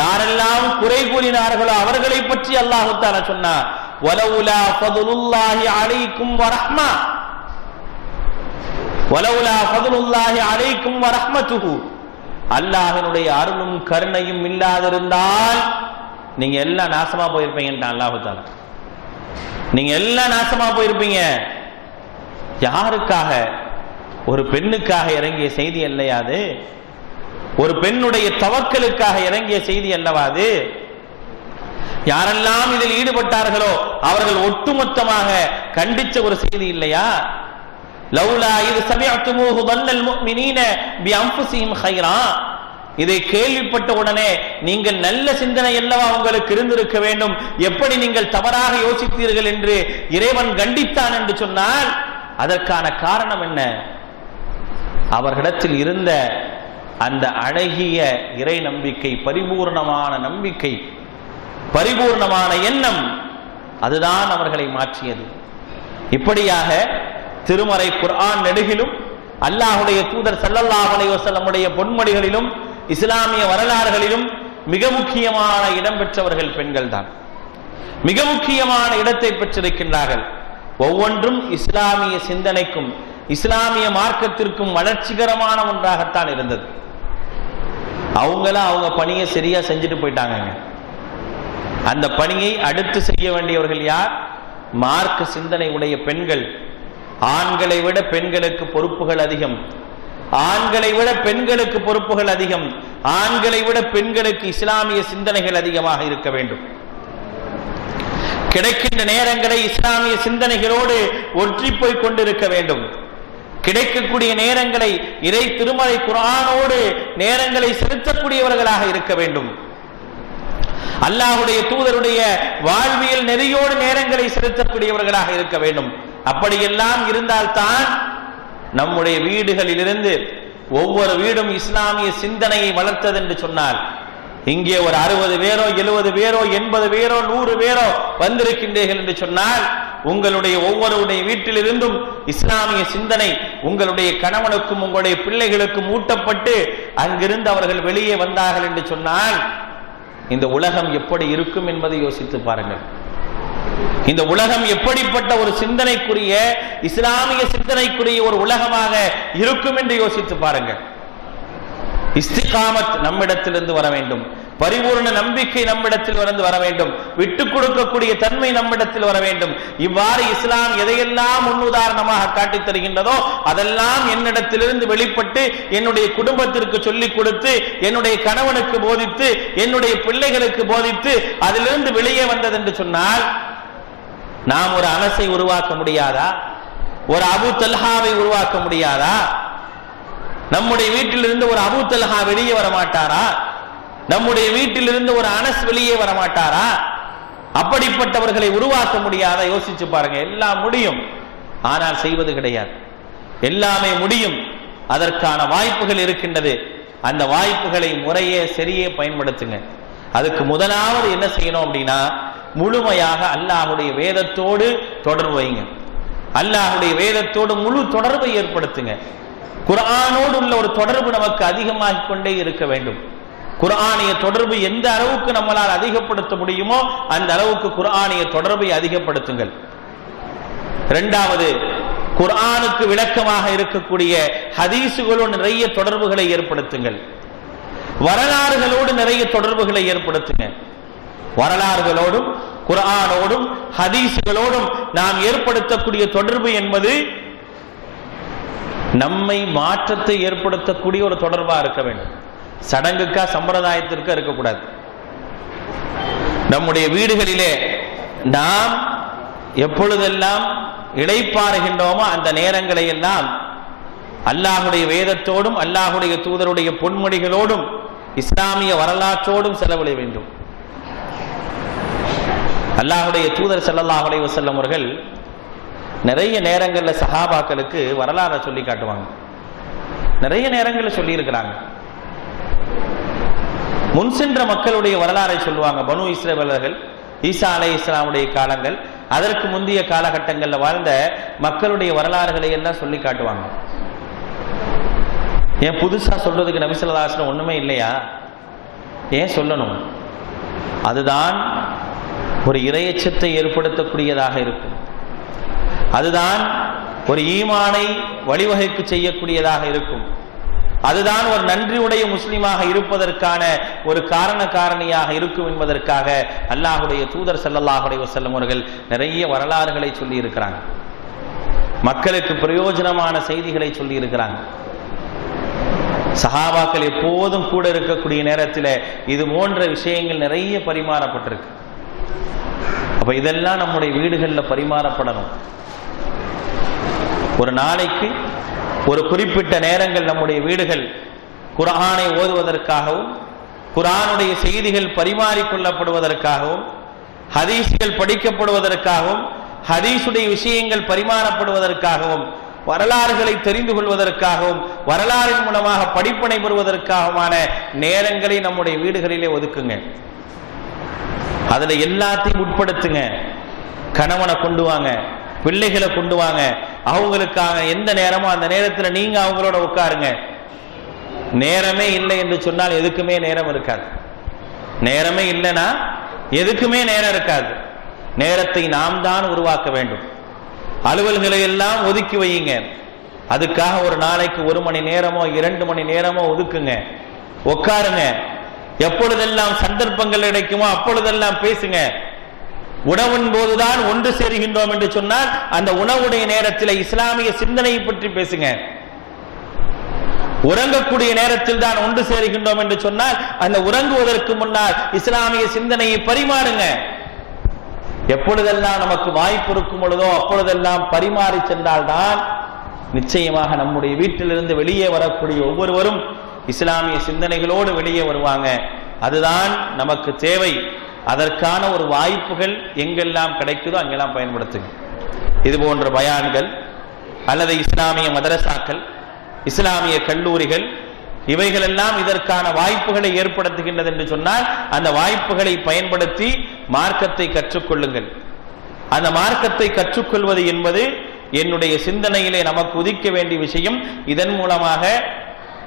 யாரெல்லாம் குறை கூறினார்களோ அவர்களை பற்றி அல்லாஹ் தஆலா சொன்னார், வலவுலா ஃபதுலுல்லாஹி அலைக்கும் வரஹ்மா வலவுலா ஃபதுலுல்லாஹி அலைக்கும் வரஹ்மத்துஹு. அல்லாஹ்வினுடைய அருளும் கருணையும் இல்லாதிருந்தால் நீங்க எல்லாம் நாசமா போயிருப்பீங்கன்றான் அல்லாஹ் தஆலா. நீங்க எல்லாம் நாசமா போயிருப்பீங்க. யாருக்காக? ஒரு பெண்ணுக்காக இறங்கிய செய்தி அல்லையா அது? ஒரு பெண்ணுடைய தவக்கலுக்காக இறங்கிய செய்தி அல்லவா அது? யாரெல்லாம் இதில் ஈடுபட்டார்களோ அவர்கள் ஒட்டுமொத்தமாக கண்டிச்ச ஒரு செய்தி இல்லையா? லவுலா இது சமிஅத்துமூஹு தன்னல் முஃமினீன பிஅன்ஃபுஸிஹிம் கைரா. இதை கேள்விப்பட்ட உடனே நீங்கள் நல்ல சிந்தனை அல்லவா உங்களுக்கு இருந்திருக்க வேண்டும், எப்படி நீங்கள் தவறாக யோசித்தீர்கள் என்று இறைவன் கண்டித்தான் என்று சொன்னால் அதற்கான காரணம் என்ன? அவர்களிடத்தில் இருந்த அந்த அழகிய இறை நம்பிக்கை, பரிபூர்ணமான நம்பிக்கை, பரிபூர்ணமான எண்ணம், அதுதான் அவர்களை மாற்றியது. இப்படியாக திருமறை குர்ஆன் நெடுகிலும் அல்லாஹ்வுடைய தூதர் ஸல்லல்லாஹு அலைஹி வஸல்லமுடைய பொன்மொழிகளிலும் இஸ்லாமிய வரலாறுகளிலும் மிக முக்கியமான இடம் பெற்றவர்கள் பெண்கள் தான். மிக முக்கியமான இடத்தை பெற்றிருக்கின்றார்கள். ஒவ்வொன்றும் இஸ்லாமிய சிந்தனைக்கும் இஸ்லாமிய மார்க்கத்திற்கும் வளர்ச்சிகரமான ஒன்றாகத்தான் இருந்தது. அவங்க பணியை சரியா செஞ்சுட்டு போயிட்டாங்க. அந்த பணியை அடுத்து செய்ய வேண்டியவர்கள் யார்? மார்க்க சிந்தனை உடைய பெண்கள். ஆண்களை விட பெண்களுக்கு பொறுப்புகள் அதிகம், ஆண்களை விட பெண்களுக்கு பொறுப்புகள் அதிகம், ஆண்களை விட பெண்களுக்கு இஸ்லாமிய சிந்தனைகள் அதிகமாக இருக்க வேண்டும். கிடைக்கின்ற நேரங்களை இஸ்லாமிய சிந்தனைகளோடு ஒற்றி போய் கொண்டிருக்க வேண்டும். கிடைக்கக்கூடிய நேரங்களை இறை திருமறை குர்ஆனோடு நேரங்களை செலுத்தக்கூடியவர்களாக இருக்க வேண்டும். அல்லாஹ்வுடைய தூதருடைய வாழ்வியல் நெறியோடு நேரங்களை செலுத்தக்கூடியவர்களாக இருக்க வேண்டும். அப்படியெல்லாம் இருந்தால்தான் நம்முடைய வீடுகளிலிருந்து ஒவ்வொரு வீடும் இஸ்லாமிய சிந்தனையை வளர்த்தது என்று சொன்னால், இங்கே ஒரு 60 பேரோ 70 பேரோ 80 பேரோ 100 பேரோ வந்திருக்கின்றீர்கள் என்று சொன்னால் உங்களுடைய ஒவ்வொருடைய வீட்டிலிருந்தும் இஸ்லாமிய சிந்தனை உங்களுடைய கணவனுக்கும் உங்களுடைய பிள்ளைகளுக்கும் ஊட்டப்பட்டு அங்கிருந்து அவர்கள் வெளியே வந்தார்கள் என்று சொன்னால் இந்த உலகம் எப்படி இருக்கும் என்பதை யோசித்து பாருங்கள். இந்த உலகம் எப்படிப்பட்ட ஒரு சிந்தனைக்குரிய இஸ்லாமிய சிந்தனைக்குரிய ஒரு உலகமாக இருக்கும் என்று யோசித்து பாருங்கள். இஸ்திகாமத் நம்மிடத்திலிருந்து வர வேண்டும், பரிபூர்ண நம்பிக்கை நம்மிடத்தில் வர வேண்டும், விட்டுக் கொடுக்கக்கூடிய தன்மை நம்மிடத்தில் வர வேண்டும். இவ்வாறு இஸ்லாம் எதையெல்லாம் முன்னுதாரணமாக காட்டித் தருகின்றதோ அதெல்லாம் என்னிடத்திலிருந்து வெளிப்பட்டு என்னுடைய குடும்பத்திற்கு சொல்லிக் கொடுத்து என்னுடைய கணவனுக்கு போதித்து என்னுடைய பிள்ளைகளுக்கு போதித்து அதிலிருந்து வெளியே வந்தது என்று சொன்னால் நாம் ஒரு அனஸை உருவாக்க முடியாதா? ஒரு அபூ தல்ஹாவை உருவாக்க முடியாதா? நம்முடைய வீட்டிலிருந்து ஒரு அபூ தல்ஹா வெளியே வர மாட்டாரா? நம்முடைய வீட்டிலிருந்து ஒரு அனஸ் வெளியே வரமாட்டாரா? அப்படிப்பட்டவர்களை உருவாக்க முடியாத? யோசிச்சு பாருங்க. எல்லாம் முடியும், ஆனால் செய்வது கிடையாது. எல்லாமே முடியும், அதற்கான வாய்ப்புகள் இருக்கின்றது. அந்த வாய்ப்புகளை முறையே சரியே பயன்படுத்துங்க. அதுக்கு முதலாவது என்ன செய்யணும் அப்படின்னா, முழுமையாக அல்லாஹ்வுடைய வேதத்தோடு தொடர்பு வைங்க. அல்லாஹ்வுடைய வேதத்தோடு முழு தொடர்பை ஏற்படுத்துங்க. குர்ஆனோடு உள்ள ஒரு தொடர்பு நமக்கு அதிகமாகிக் கொண்டே இருக்க வேண்டும். குர்ஆனிய தொடர்பு எந்த அளவுக்கு நம்மளால் அதிகப்படுத்த முடியுமோ அந்த அளவுக்கு குர்ஆனிய தொடர்பை அதிகப்படுத்துங்கள். இரண்டாவது, குர்ஆனுக்கு விளக்கமாக இருக்கக்கூடிய ஹதீசுகளோடு நிறைய தொடர்புகளை ஏற்படுத்துங்கள். வரலாறுகளோடு நிறைய தொடர்புகளை ஏற்படுத்துங்க. வரலாறுகளோடும் குர்ஆனோடும் ஹதீசுகளோடும் நாம் ஏற்படுத்தக்கூடிய தொடர்பு என்பது நம்மை மாற்றத்தை ஏற்படுத்தக்கூடிய ஒரு தொடர்பா இருக்க வேண்டும். சடங்குக்கா சம்பிரதாயத்திற்கா இருக்கக்கூடாது. நம்முடைய வீடுகளிலே நாம் எப்பொழுதெல்லாம் இளைப்பாறுகின்றோமோ அந்த நேரங்களை எல்லாம் அல்லாஹுடைய வேதத்தோடும் அல்லாஹுடைய தூதருடைய பொன்மொழிகளோடும் இஸ்லாமிய வரலாற்றோடும் செலவழிய வேண்டும். அல்லாஹுடைய தூதர் ஸல்லல்லாஹு அலைஹி வஸல்லம் அவர்கள் நிறைய நேரங்களில் சஹாபாக்களுக்கு வரலாறை சொல்லி காட்டுவாங்க. நிறைய நேரங்களில் சொல்லி இருக்கிறாங்க. முன் சென்ற மக்களுடைய வரலாறை சொல்லுவாங்க. பனு இஸ்ரவேலர்கள், ஈசா அலைஹிஸ்ஸலாமுடைய காலங்கள், அதற்கு முந்தைய காலகட்டங்களில் வாழ்ந்த மக்களுடைய வரலாறுகளை எல்லாம் சொல்லி காட்டுவாங்க. ஏன் புதுசா சொல்றதுக்கு நபி ஸல்லல்லாஹு அலைஹி வஸல்லம் ஒண்ணுமே இல்லையா? ஏன் சொல்லணும்? அதுதான் ஒரு இறையச்சத்தை ஏற்படுத்தக்கூடியதாக இருக்கும். அதுதான் ஒரு ஈமானை வழிவகைக்கு செய்யக்கூடியதாக இருக்கும். அதுதான் ஒரு நன்றியுடைய முஸ்லிமாக இருப்பதற்கான ஒரு காரணியாக இருக்கும் என்பதற்காக அல்லாஹுடைய தூதர் ஸல்லல்லாஹு அலைஹி வஸல்லம் அவர்கள் நிறைய வரலாறுகளை சொல்லி இருக்கிறாங்க. மக்களுக்கு பிரயோஜனமான செய்திகளை சொல்லி இருக்கிறாங்க. சஹாபாக்கள் எப்போதும் கூட இருக்கக்கூடிய நேரத்தில் இது போன்ற விஷயங்கள் நிறைய பரிமாறப்பட்டிருக்கு. அப்ப இதெல்லாம் நம்முடைய வீடுகளில் பரிமாறப்படணும். ஒரு நாளைக்கு ஒரு குறிப்பிட்ட நேரங்கள் நம்முடைய வீடுகள் குர்ஆனை ஓதுவதற்காகவும் குர்ஆனுடைய செய்திகள் பரிமாறிக்கொள்ளப்படுவதற்காகவும் ஹதீஸ்கள் படிக்கப்படுவதற்காகவும் ஹதீஸுடைய விஷயங்கள் பரிமாறப்படுவதற்காகவும் வரலாறுகளை தெரிந்து கொள்வதற்காகவும் வரலாறின் மூலமாக படிப்பினை பெறுவதற்காகவுமான நேரங்களை நம்முடைய வீடுகளிலே ஒதுக்குங்க. அதுல எல்லாத்தையும் உட்படுத்துங்க. கணவனை கொண்டு வாங்க, பிள்ளைகளை கொண்டு வாங்க. அவங்களுக்காக எந்த நேரமோ அந்த நேரத்தில் நீங்க அவங்களோட உட்காருங்க. நேரமே இல்லை என்று சொன்னால் எதுக்குமே நேரம் இருக்காது. நேரமே இல்லைன்னா எதுக்குமே நேரம் இருக்காது. நேரத்தை நாம் தான் உருவாக்க வேண்டும். அலுவல்களை எல்லாம் ஒதுக்கி வையுங்க. அதுக்காக ஒரு நாளைக்கு 1 மணி நேரமோ 2 மணி நேரமோ ஒதுக்குங்க. உட்காருங்க. எப்பொழுதெல்லாம் சந்தர்ப்பங்கள் கிடைக்குமோ அப்பொழுதெல்லாம் பேசுங்க. உணவின் போதுதான் ஒன்று சேருகின்றோம் என்று சொன்னால் அந்த உணவுடைய நேரத்தில் இஸ்லாமிய சிந்தனையை பற்றி பேசுங்க. உறங்கக்கூடிய நேரத்தில் தான் ஒன்று சேருகின்றோம் என்று சொன்னால் அந்த உறங்குவதற்கு முன்னால் இஸ்லாமிய சிந்தனையை பரிமாறுங்க. எப்பொழுதெல்லாம் நமக்கு வாய்ப்பு இருக்கும் பொழுதோ அப்பொழுதெல்லாம் பரிமாறி சென்றால்தான் நிச்சயமாக நம்முடைய வீட்டிலிருந்து வெளியே வரக்கூடிய ஒவ்வொருவரும் இஸ்லாமிய சிந்தனைகளோடு வெளியே வருவாங்க. அதுதான் நமக்கு தேவை. அதற்கான ஒரு வாய்ப்புகள் எங்கெல்லாம் கிடைக்குதோ அங்கெல்லாம் பயன்படுத்துங்க. இது போன்ற பயான்கள் அல்லது இஸ்லாமிய மதரசாக்கள், இஸ்லாமிய கல்லூரிகள், இவைகளெல்லாம் இதற்கான வாய்ப்புகளை ஏற்படுத்துகின்றது என்று சொன்னால் அந்த வாய்ப்புகளை பயன்படுத்தி மார்க்கத்தை கற்றுக்கொள்ளுங்கள். அந்த மார்க்கத்தை கற்றுக்கொள்வது என்பது என்னுடைய சிந்தனையிலே நமக்கு உதிக்க வேண்டிய விஷயம். இதன் மூலமாக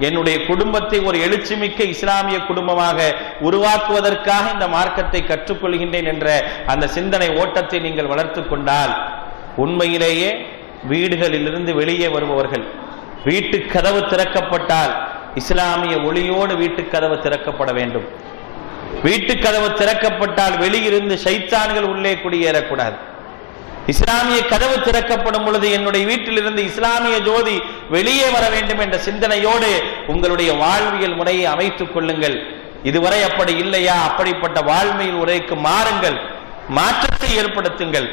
என்னுடைய குடும்பத்தை ஒரு எழுச்சிமிக்க இஸ்லாமிய குடும்பமாக உருவாக்குவதற்காக இந்த மார்க்கத்தை கற்றுக்கொள்கின்றேன் என்ற அந்த சிந்தனை ஓட்டத்தை நீங்கள் வளர்த்து கொண்டால் உண்மையிலேயே வீடுகளிலிருந்து வெளியே வருபவர்கள், வீட்டு கதவு திறக்கப்பட்டால் இஸ்லாமிய ஒளியோடு வீட்டு கதவு திறக்கப்பட வேண்டும். வீட்டு கதவு திறக்கப்பட்டால் வெளியிருந்து ஷைத்தான்கள் உள்ளே குடியேறக்கூடாது. இஸ்லாமிய கதவு திறக்கப்படும் பொழுது என்னுடைய வீட்டிலிருந்து இஸ்லாமிய ஜோதி வெளியே வர வேண்டும் என்ற சிந்தனையோடு உங்களுடைய வாழ்வியல் முறையை அமைத்துக் கொள்ளுங்கள். இதுவரை அப்படி இல்லையா? அப்படிப்பட்ட வாழ்வியல் முறைக்கு மாறுங்கள், மாற்றத்தை ஏற்படுத்துங்கள்.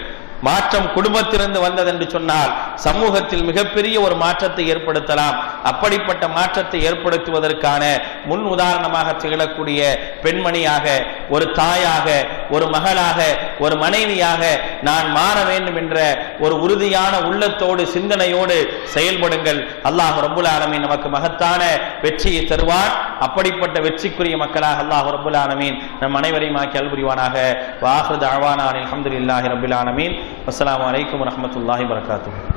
மாற்றம் குடும்பத்திலிருந்து வந்தது என்று சொன்னால் சமூகத்தில் மிகப்பெரிய ஒரு மாற்றத்தை ஏற்படுத்தலாம். அப்படிப்பட்ட மாற்றத்தை ஏற்படுத்துவதற்கான முன் உதாரணமாக திகழக்கூடிய பெண்மணியாக, ஒரு தாயாக, ஒரு மகளாக, ஒரு மனைவியாக நான் மாற வேண்டும் என்ற ஒரு உறுதியான உள்ளத்தோடு சிந்தனையோடு செயல்படுங்கள். அல்லாஹ் ரப்புல் ஆலமீன் நமக்கு மகத்தான வெற்றியை தருவார். அப்படிப்பட்ட வெற்றிக்குரிய மக்களாக அல்லாஹ் ரப்புல் ஆலமீன் நம் அனைவரையும் ஆக்கி அல்புரிவானாக. வ ஆகிரு தஅவானா அல்ஹம்துலில்லாஹி ரப்பில் ஆலமீன். அஸ்ஸலாமு அலைக்கும் வரஹ்மத்துல்லாஹி வபரகாத்துஹு.